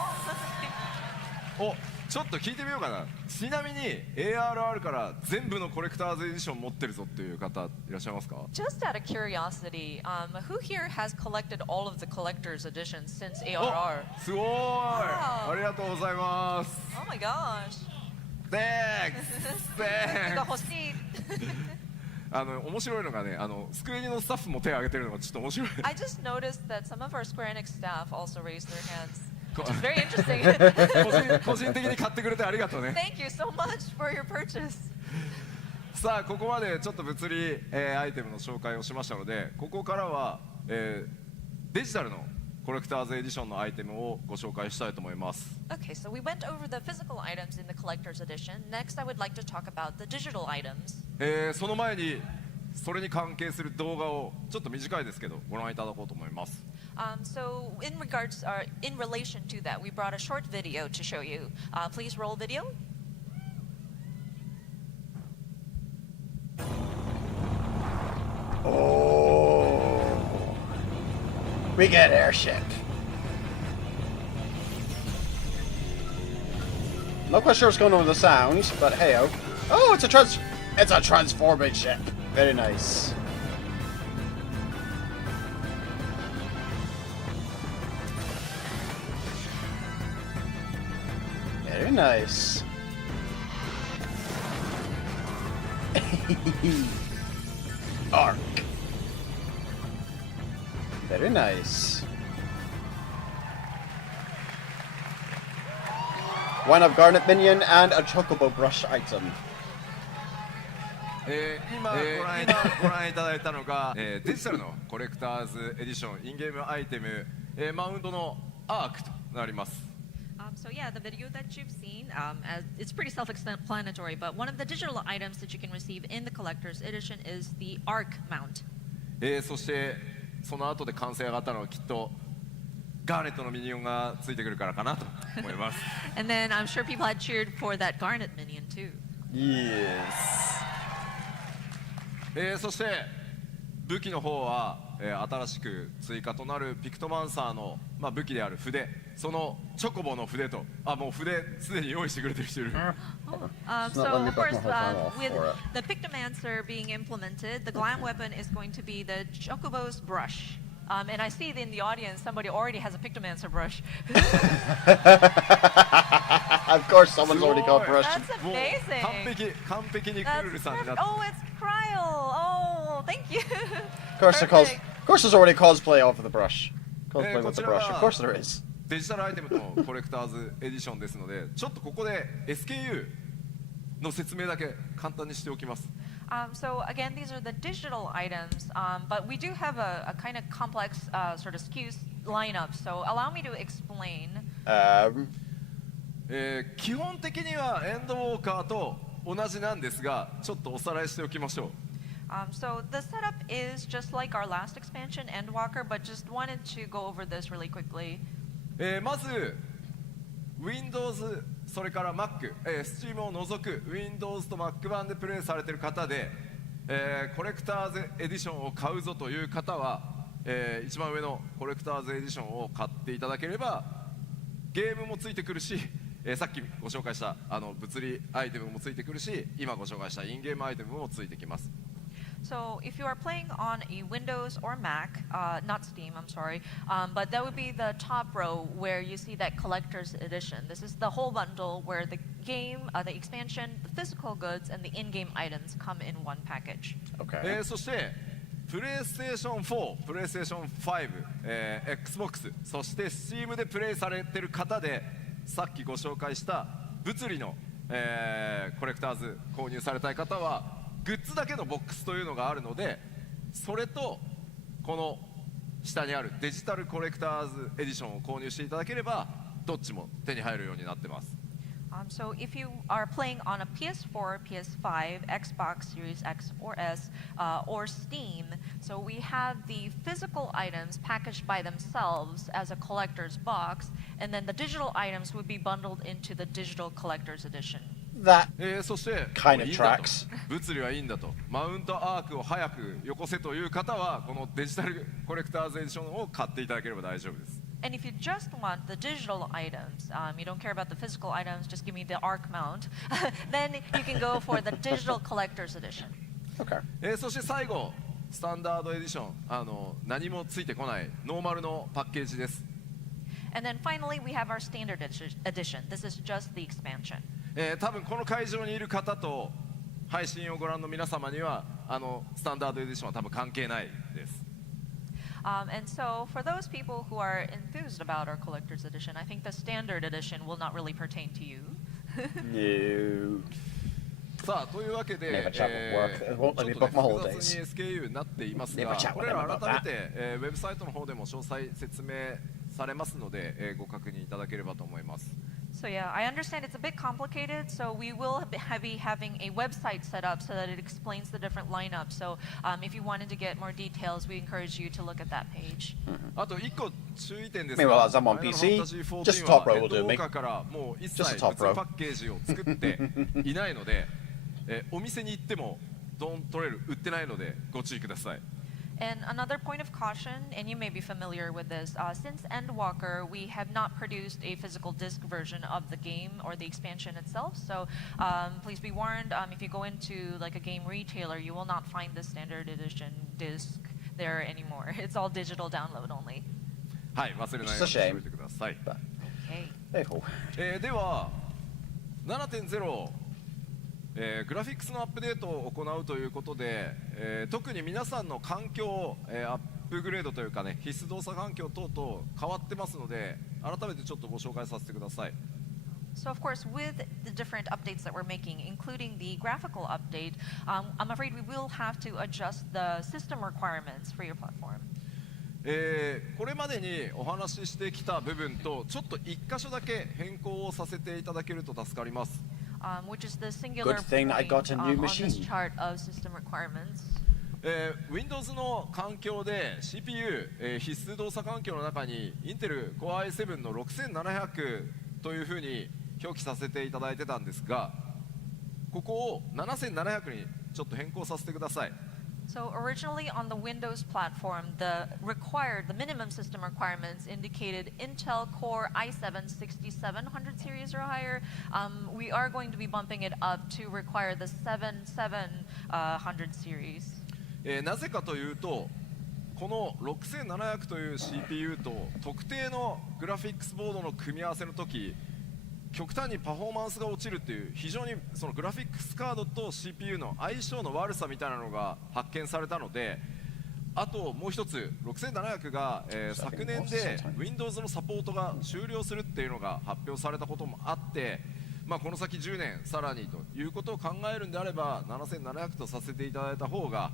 Oh, おちょっと聞いてみようかな。ちなみに ARR から全部のコレクターズエディション持ってるぞっていう方いらっしゃいますか？ just out of curiosity, who here has collected all of the collector's editions since お ARR? すごーいありがとうございます。 Oh my gosh. Thanks が欲しい。面白いのがねスクエニのスタッフも手を挙げてるのがちょっと面白い。 I just noticed that some of our Square Enix staff also raised their hands. こ Which is very interesting. 個人的に買ってくれてありがとうね。 Thank you so much for your purchase. さあここまでちょっと物理、アイテムの紹介をしましたのでここからは、デジタルのコレクターズエディションのアイテムをご紹介したいと思います。 Okay, so we went over the physical items in the collector's edition. Next, I would like to talk about the digital items. その前にそれに関係する動画をちょっと短いですけどご覧いただこうと思います。 So in relation to that, we brought a short video to show you. Please roll video. はい、We get airship. Not quite sure what's going on with the sound, but hey-oh. Oh, it's a transforming ship. Very nice. Very nice. Arc. Very nice. One of Garnet Minion and a Chocobo Brush item. 今ご覧いただいたのが、デジタルのコレクターズエディションインゲームアイテム、マウントのアークとなります。So yeah, the video that you've seen, it's pretty self-explanatory, but one of the digital items that you can receive in the collector's edition is the Arc mount. そしてその後で完成が上がったのはきっとガーネットのミニオンがついてくるからかなと思います。And then I'm sure people had cheered for that Garnet minion too. Yes. そして武器の方は、新しく追加となるピクトマンサーの、武器である筆、そのチョコボの筆と、もう筆すでに用意してくれてる人いる。So of course, with the Pictomancer being implemented, the glam weapon is going to be the Chocobo's brush. And I see in the audience somebody already has a Pictomancer brush. Of course, someone's already got brush. That's amazing. 完璧にクールルさんになって。Oh, it's Cryo. Oh, thank you. Of course, there's already cosplay off of the brush. Cosplay with the brush. Of course, there is. デジタルアイテムのコレクターズエディションですので、ちょっとここで SKU の説明だけ簡単にしておきます。So again, these are the digital items, but we do have a kind of complex sort of SKU lineup. So allow me to explain. 基本的にはエンドウォーカーと同じなんですが、ちょっとおさらいしておきましょう。So the setup is just like our last expansion, Endwalker, but just wanted to go over this really quickly. まず Windows それから Mac、Steam を除く Windows と Mac 版でプレイされている方で、コレクターズエディションを買うぞという方は、一番上のコレクターズエディションを買っていただければゲームもついてくるし、さっきご紹介した物理アイテムもついてくるし、今ご紹介したインゲームアイテムもついてきます。So if you are playing on a Windows or Mac, not Steam, I'm sorry, but that would be the top row where you see that collector's edition. This is the whole bundle where the game, the expansion, the physical goods, and the in-game items come in one package. Okay. そしてプレイステーション4、プレイステーション5、Xbox、そして Steam でプレイされている方で、さっきご紹介した物理の、コレクターズ購入されたい方はグッズだけのボックスというのがあるので、それとこの下にあるデジタルコレクターズエディションを購入していただければどっちも手に入るようになってます。So if you are playing on a PS4, PS5, Xbox Series X or S, or Steam, so we have the physical items packaged by themselves as a collector's box, and then the digital items would be bundled into the digital collector's edition. That そしてい kind of いんだと tracks. 物理はいいんだと、マウントアークを早くよこせという方はこのデジタルコレクターズエディションを買っていただければ大丈夫です。And if you just want the digital items, you don't care about the physical items, just give me the Arc mount, then you can go for the digital collector's edition. Okay. そして最後スタンダードエディション、何もついてこないノーマルのパッケージです。And then finally we have our standard edition. This is just the expansion. 多分この会場にいる方と配信をご覧の皆様にはスタンダードエディションは多分関係ないです。And so for those people who are enthused about our collector's edition, I think the standard edition will not really pertain to you. No. さあというわけで、 Never ちょ chat っ will work. It won't let と me ね book my 複 holidays. 雑に SKU になっていますが、 Never chat こ with れ them ら about 改め that. て、ウェブサイトの方でも詳細説明されますので、ご確認いただければと思います。So yeah, I understand it's a bit complicated, so we will be having a website set up so that it explains the different lineups. So if you wanted to get more details, we encourage you to look at that page. あと1個注意点です Meanwhile, が、 as I'm on ファイナル PC, ファンタジー14 just top row は will do エンドウォー me. カーからもう一切 Just 別 the top row. パッケージを作っていないので、お店に行ってもドントレール売ってないのでご注意ください。And another point of caution, and you may be familiar with this, since Endwalker, we have not produced a physical disc version of the game or the expansion itself. So please be warned, if you go into like a game retailer, you will not find the standard edition disc there anymore. It's all digital download only. はい、忘れないようにしておいてください。 Okay. Hey-ho. では 7.0、グラフィックスのアップデートを行うということで、特に皆さんの環境、アップグレードというかね、必須動作環境等々変わってますので、改めてちょっとご紹介させてください。 So of course, with the different updates that we're making, including the graphical update, I'm afraid we will have to adjust the system requirements for your platform. これまでにお話ししてきた部分とちょっと1箇所だけ変更をさせていただけると助かります。 Which is the singular Good thing I got a new point on this machine. chart of system requirements. Windows の環境で CPU、必須動作環境の中に Intel Core i7 の6700というふうに表記させていただいてたんですが、ここを7700にちょっと変更させてください。 So originally on the Windows platform, the minimum system requirements indicated Intel Core i7 6700 series or higher. We are going to be bumping it up to require the 7700 series. なぜかというと、この6700という CPU と特定のグラフィックスボードの組み合わせの時、極端にパフォーマンスが落ちるっていう非常にそのグラフィックスカードと CPU の相性の悪さみたいなのが発見されたので、あともう一つ6700が、昨年で Windows のサポートが終了するっていうのが発表されたこともあって、この先10年さらにということを考えるんであれば7700とさせていただいた方が、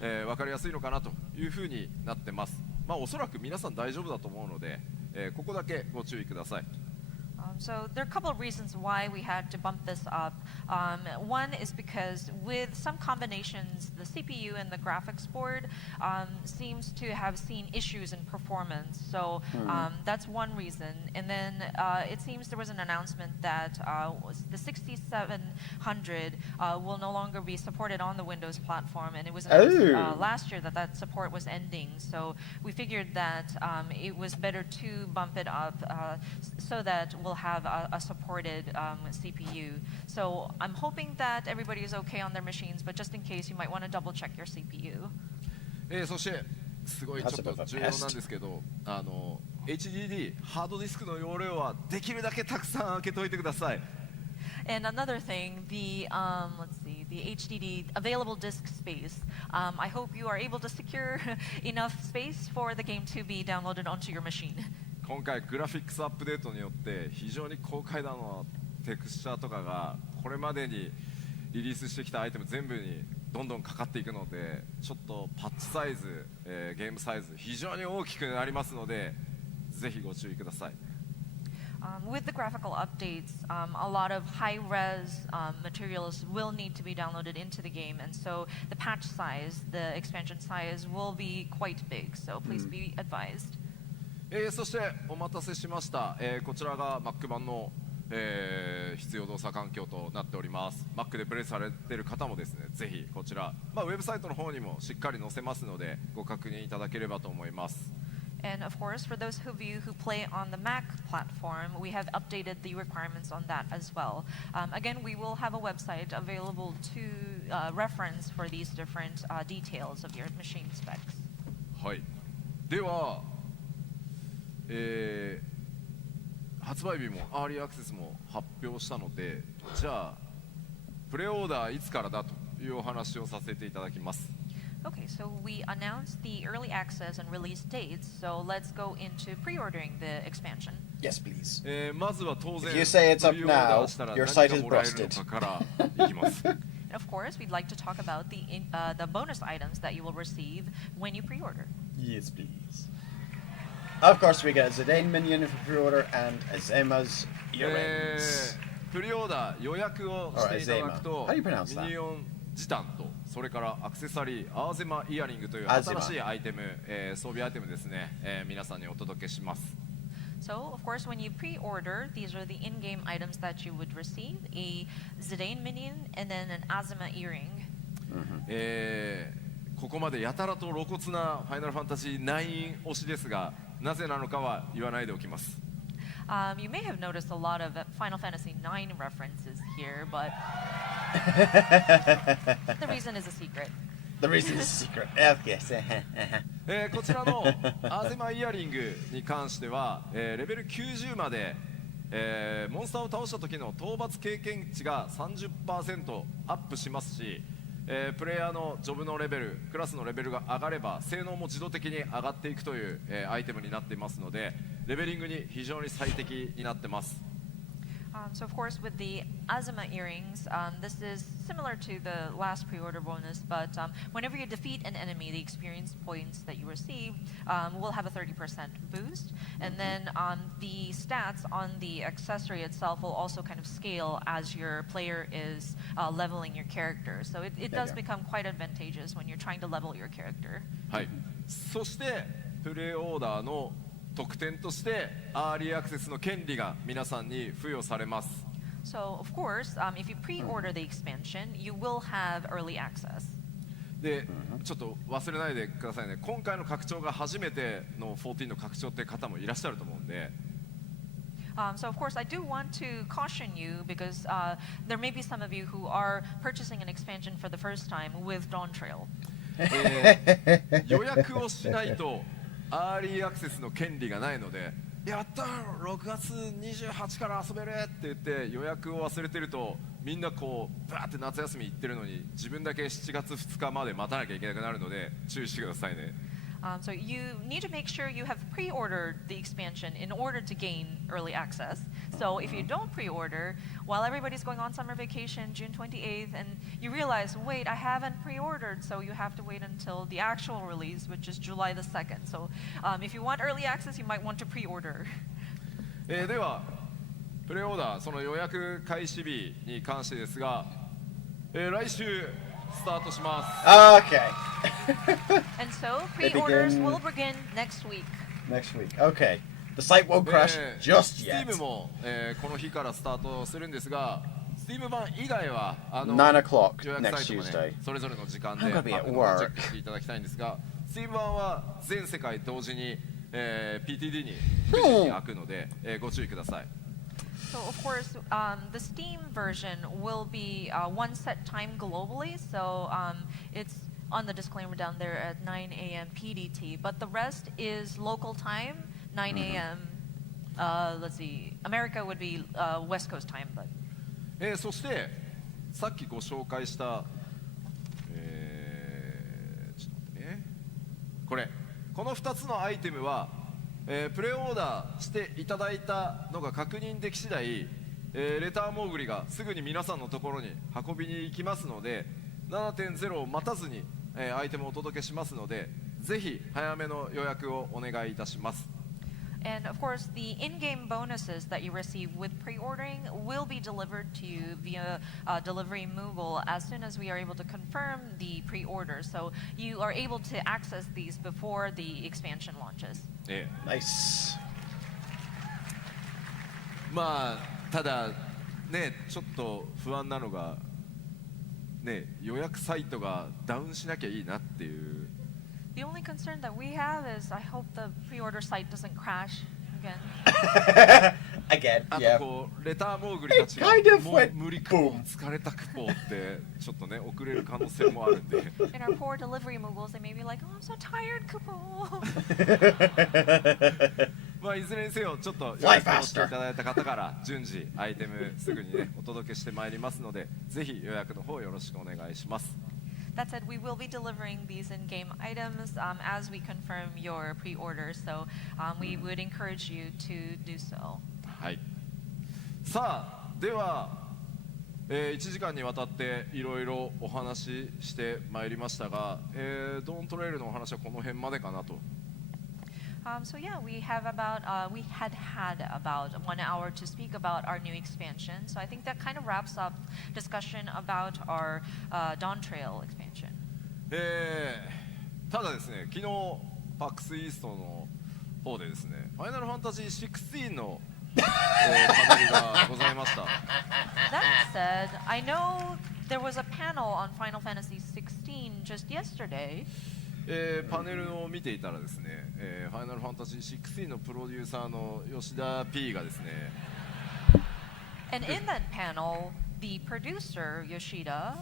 分かりやすいのかなというふうになってます。おそらく皆さん大丈夫だと思うので、ここだけご注意ください。So there are a couple of reasons why we had to bump this up. One is because with some combinations, the CPU and the graphics board seems to have seen issues in performance. So that's one reason. And then it seems there was an announcement that the 6700 will no longer be supported on the Windows platform. And it was announced last year that that support was ending. So we figured that it was better to bump it up so that we'll have a supported CPU. So I'm hoping that everybody is okay on their machines, but just in case, you might want to double check your CPU. そしてすごいちょっと重要なんですけど、HDD ハードディスクの容量はできるだけたくさん開けておいてください。And another thing, the HDD available disk space. I hope you are able to secure enough space for the game to be downloaded onto your machine. 今回グラフィックスアップデートによって非常に高解度のテクスチャーとかがこれまでにリリースしてきたアイテム全部にどんどんかかっていくので、ちょっとパッチサイズ、ゲームサイズ非常に大きくなりますので、ぜひご注意ください。With the graphical updates, a lot of high-res materials will need to be downloaded into the game, and so the patch size, the expansion size, will be quite big. So please be advised. そしてお待たせしました、こちらが Mac 版の、必要動作環境となっております。 Mac でプレイされている方もですね、ぜひこちら、ウェブサイトの方にもしっかり載せますのでご確認いただければと思います。 And of course, for those of you who play on the Mac platform, we have updated the requirements on that as well. Again, we will have a website available to reference for these different details of your machine specs. はい、では発売日もアーリーアクセスも発表したので、じゃあプレオーダーいつからだというお話をさせていただきます。 Okay, so we announced the early access and release dates, so let's go into pre-ordering the expansion. Yes, please. まずは当然 If you say it's up プレオーダ now, ーしたら your 何 site が is もらえるの busted. かからいきます。 And of course, we'd like to talk about the bonus items that you will receive when you pre-order. Yes, please. Of course, we get a Zidane minion for pre-order and Azema's earrings. プレオーダー予約をしていただくと How do you pronounce that? ミニオンジタンとそれからアクセサリーアーゼマイヤリングというアーゼマ新しいアイテム、装備アイテムですね、皆さんにお届けします。 So, of course, when you pre-order, these are the in-game items that you would receive: a Zidane minion and then an Azuma earring. ここまでやたらと露骨なファイナルファンタジー9推しですが、なぜなのかは言わないでおきます。You may have noticed a lot of Final Fantasy IX references here, but the reason is a secret. The reason is a secret. Yes. こちらのアーゼマイヤリングに関しては、レベル90まで、モンスターを倒した時の討伐経験値が 30% アップしますし、プレイヤーのジョブのレベル、クラスのレベルが上がれば性能も自動的に上がっていくという、アイテムになっていますので、レベリングに非常に最適になってます。So of course with the Azuma earrings, this is similar to the last pre-order bonus, but whenever you defeat an enemy, the experience points that you receive will have a 30% boost, and then the stats on the accessory itself will also kind of scale as your player is leveling your character. So it does become quite advantageous when you're trying to level your character. はい。そしてプレイオーダーの特典としてアーリーアクセスの権利が皆さんに付与されます。So of course, if you pre-order the expansion, you will have early access. で、ちょっと忘れないでくださいね。今回の拡張が初めての14の拡張って方もいらっしゃると思うんで。So of course, I do want to caution you because there may be some of you who are purchasing an expansion for the first time with Dawntrail. 予約をしないとアーリーアクセスの権利がないので、やったー6月28から遊べるって言って予約を忘れてると、みんなこうバーって夏休み行ってるのに自分だけ7月2日まで待たなきゃいけなくなるので注意してくださいね。So you need to make sure you have pre-ordered the expansion in order to gain early access. So if you don't pre-order, while everybody's going on summer vacation, June 28th, and you realize, wait, I haven't pre-ordered, so you have to wait until the actual release, which is July the 2nd. So if you want early access, you might want to pre-order. では、プレオーダー、その予約開始日に関してですが、来週スタートします。Okay. And so pre-orders will begin next week. Next week. Okay. The site won't crash just yet. Steam も、この日からスタートするんですが、Steam 版以外は9 o'clock 予約 next サイトも Tuesday. ね、それぞれの時間で I'm チ gonna be ェ at ッ work. クしていただきたいんですが、Steam 版は全世界同時に、PTD に9時に開くので、ご注意ください。So of course, the Steam version will be one set time globally. So it's on the disclaimer down there at 9 a.m. PDT. But the rest is local time, 9 a.m. Let's see, America would be West Coast time. But そしてさっきご紹介した、ちょっと待ってね、この2つのアイテムはプレオーダーしていただいたのが確認でき次第、レターモーグリがすぐに皆さんのところに運びに行きますので、 7.0 を待たずに、アイテムをお届けしますので、ぜひ早めの予約をお願いいたします。And of course, the in-game bonuses that you receive with pre-ordering will be delivered to you via delivery Moogle as soon as we are able to confirm the pre-order. So you are able to access these before the expansion launches. Nice. まあただね、ちょっと不安なのがね、予約サイトがダウンしなきゃいいなっていう。The only concern that we have is I hope the pre-order site doesn't crash again. Again, あ yeah. とこうレターモーグリたちが It kind of もう went 無理クポ疲れたクポってちょっとね遅れる可能性もあるんで。And our poor delivery Moogles, they may be like, oh, I'm so tired, Kupo. まあいずれにせよちょっと予 Fly 約をして faster. いただいた方から順次アイテムすぐにねお届けしてまいりますので、ぜひ予約の方よろしくお願いします。That said, we will be delivering these in-game items as we confirm your pre-order. So we would encourage you to do so. はい。さあでは、1時間にわたっていろいろお話ししてまいりましたが、ドーントレイルのお話はこの辺までかなと。So yeah, we had about 1 hour to speak about our new expansion. So I think that kind of wraps up discussion about our Dawntrail expansion. ただですね、昨日PAX East の方でですね、ファイナルファンタジー16のパネルがございました。That said, I know there was a panel on Final Fantasy 16 just yesterday. パネルを見ていたらですね、ファイナルファンタジー16のプロデューサーの吉田 P がですね、And in that panel, the producer, Yoshida,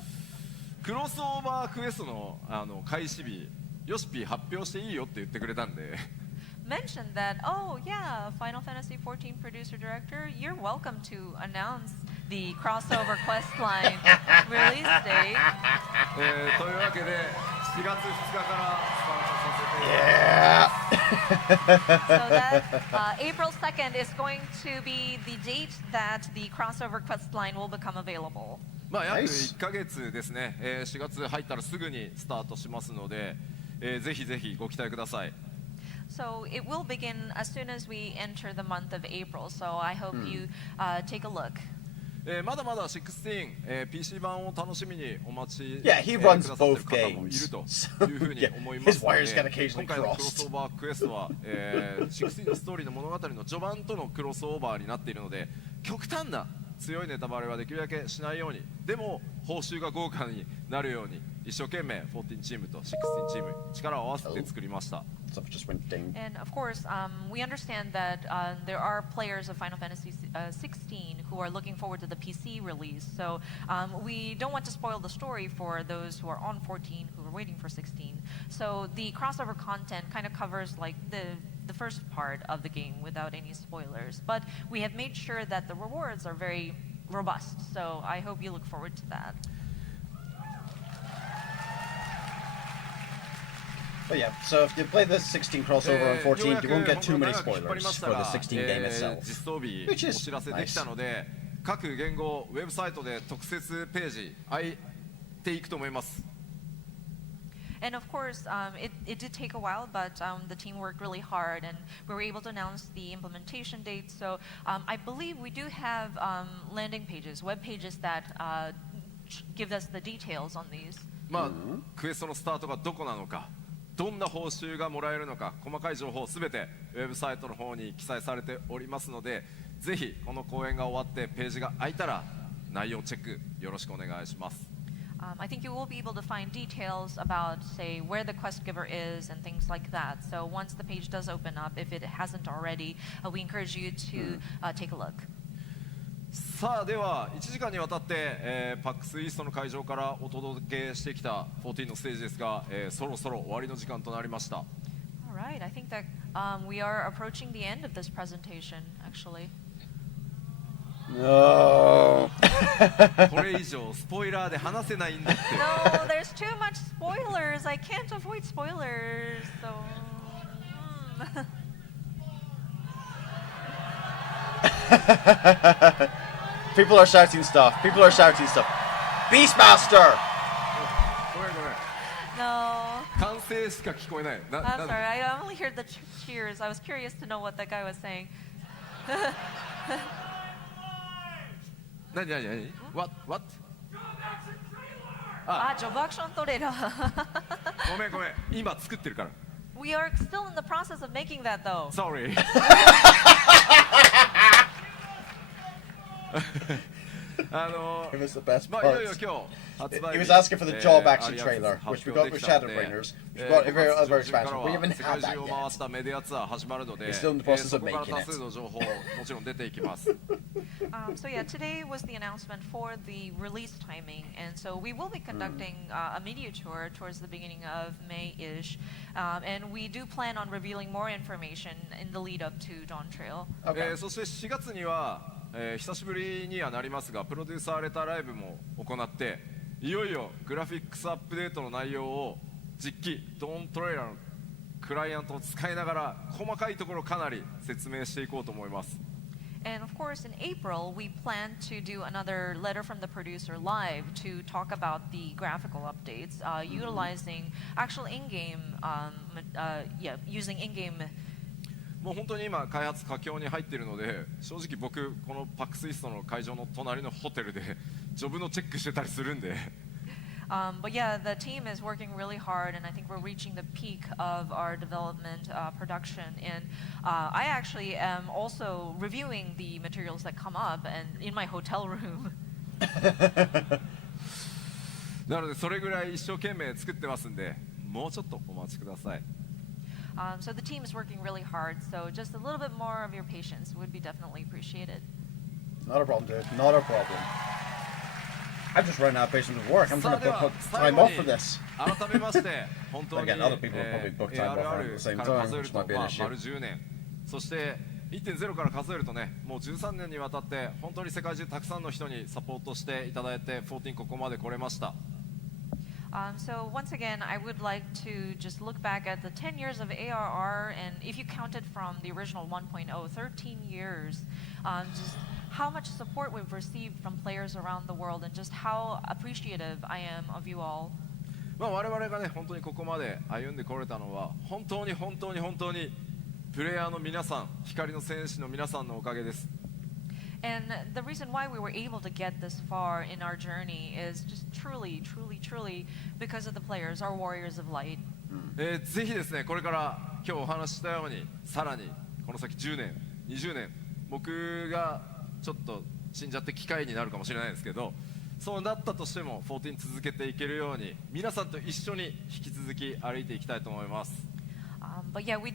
クロスオーバークエストの開始日、ヨシピ発表していいよって言ってくれたんで、mentioned that, oh yeah, Final Fantasy 14 producer director, you're welcome to announce the crossover quest line release date. というわけで4月2日からスタートさせていただきます。 So that April 2nd is going to be the date that the crossover quest line will become available. まあ約1ヶ月ですね、4月入ったらすぐにスタートしますので、ぜひぜひご期待ください。So it will begin as soon as we enter the month of April. So I hope you take a look. まだまだ16、PC 版を楽しみにお待ち、Yeah, he くだ runs さっている both 方もいる games. というふうに思います His の wires get で、 occasionally 今回のクロス crossed. オーバークエストは、16のストーリーの物語の序盤とのクロスオーバーになっているので、極端な強いネタバレはできるだけしないように、でも報酬が豪華になるように一生懸命14チームと16チーム力を合わせて作りました。 Stuff just went ding. And of course, we understand that there are players of Final Fantasy 16 who are looking forward to the PC release. So we don't want to spoil the story for those who are on 14 who are waiting for 16. So the crossover content kind of covers like the first part of the game without any spoilers. But we have made sure that the rewards are very robust. So I hope you look forward to that. But yeah, so if you play the 16 crossover on 14, you won't get too many spoilers for the 16 game itself. 実装日 Which お is 知らせできたので、各言語ウェブサイトで特設ページ開いていくと思います。 And of course, it did take a while, but the team worked really hard, and we were able to announce the implementation date. So I believe we do have landing pages, web pages that give us the details on these. まあ、クエストのスタートがどこなのか、どんな報酬がもらえるのか、細かい情報すべてウェブサイトの方に記載されておりますので、ぜひこの講演が終わってページが開いたら内容チェックよろしくお願いします。 I think you will be able to find details about, say, where the quest giver is and things like that. So once the page does open up, if it hasn't already, we encourage you to take a look. さあでは1時間にわたって、PAX East の会場からお届けしてきた14のステージですが、そろそろ終わりの時間となりました。 All right, I think that we are approaching the end of this presentation, actually. No. これ以上スポイラーで話せないんだって。 No, there's too much spoilers. I can't avoid spoilers. So. People are shouting stuff. People are shouting stuff. Beastmaster! ごめんごめん。 No. 歓声しか聞こえない。I'm sorry, I only heard the cheers. I was curious to know what that guy was saying. 何何何 What? What? ジョブアクショントレーラー。ごめんごめん。今作ってるから。 We are still in the process of making that, though. Sorry. あの It was the best まあいよいよ part. 今日発売 He 日 was asking for the job action アリア trailer, クセス which we 発 got 表で with きたので Shadowbringers. We've got every other 5月中 expansion. か We ら haven't 世 had 界 that 中を yet. 回したメディアツアー始まるので、 We're still in the process そ of こから making 多 it. 数の情報もちろん出ていきます。 So yeah, today was the announcement for the release timing, and so we will be conducting a media tour towards the beginning of May-ish, and we do plan on revealing more information in the lead up to Dawntrail. Okay. そして4月には、久しぶりにはなりますがプロデューサーレターライブも行っていよいよグラフィックスアップデートの内容を実機ドーントレーラーのクライアントを使いながら細かいところかなり説明していこうと思います。 And of course, in April, we plan to do another letter from the producer live to talk about the graphical updates, utilizing actual in-game, using in-game. もう本当に今開発佳境に入っているので正直僕このPAX Eastの会場の隣のホテルでジョブのチェックしてたりするんで。But yeah, the team is working really hard, and I think we're reaching the peak of our development production. And I actually am also reviewing the materials that come up and in my hotel room. なのでそれぐらい一生懸命作ってますんで、もうちょっとお待ちください。So the team is working really hard, so just a little bit more of your patience would be definitely appreciated. Not a problem, dude. Not a problem. I'm just running out of patience with work. I'm さ trying あ to では put 最 time 後 off に for this. 改めまして本当に Again, other people will probably book time off around the same から time, 数える which と might be an まあ issue. 丸10年、そして 1.0 から数えるとね、もう13年にわたって本当に世界中たくさんの人にサポートしていただいて14ここまで来れました。So once again, I would like to just look back at the 10 years of ARR, and if you counted from the original 1.0, 13 years, just how much support we've received from players around the world, and just how appreciative I am of you all. まあ我々がね本当にここまで歩んでこれたのは本当にプレイヤーの皆さん、光の戦士の皆さんのおかげです。And the reason why we were able to get this far in our journey is just truly because of the players, our warriors of light. ぜひですね、これから今日お話ししたようにさらにこの先10年、20年、僕がちょっと死んじゃって機会になるかもしれないですけど、そうなったとしても14続けていけるように皆さんと一緒に引き続き歩いていきたいと思います。But yeah, we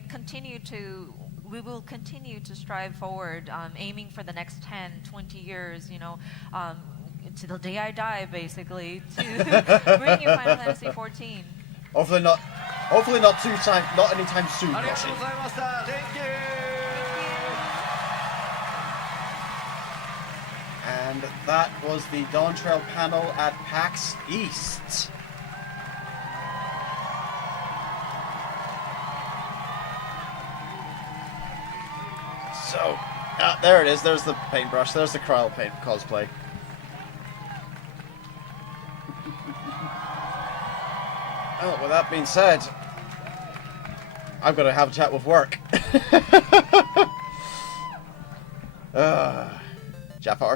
will continue to strive forward, aiming for the next 10, 20 years, to the day I die, basically, to bring you Final Fantasy XIV. Hopefully not anytime soon. ありがと Yoshi. うございました。Thank you. And that was the Dawntrail panel at PAX East. So, there it is. There's the paintbrush. There's the Kryl paint cosplay. Well, with that being said, I've got to have a chat with work. Jaffa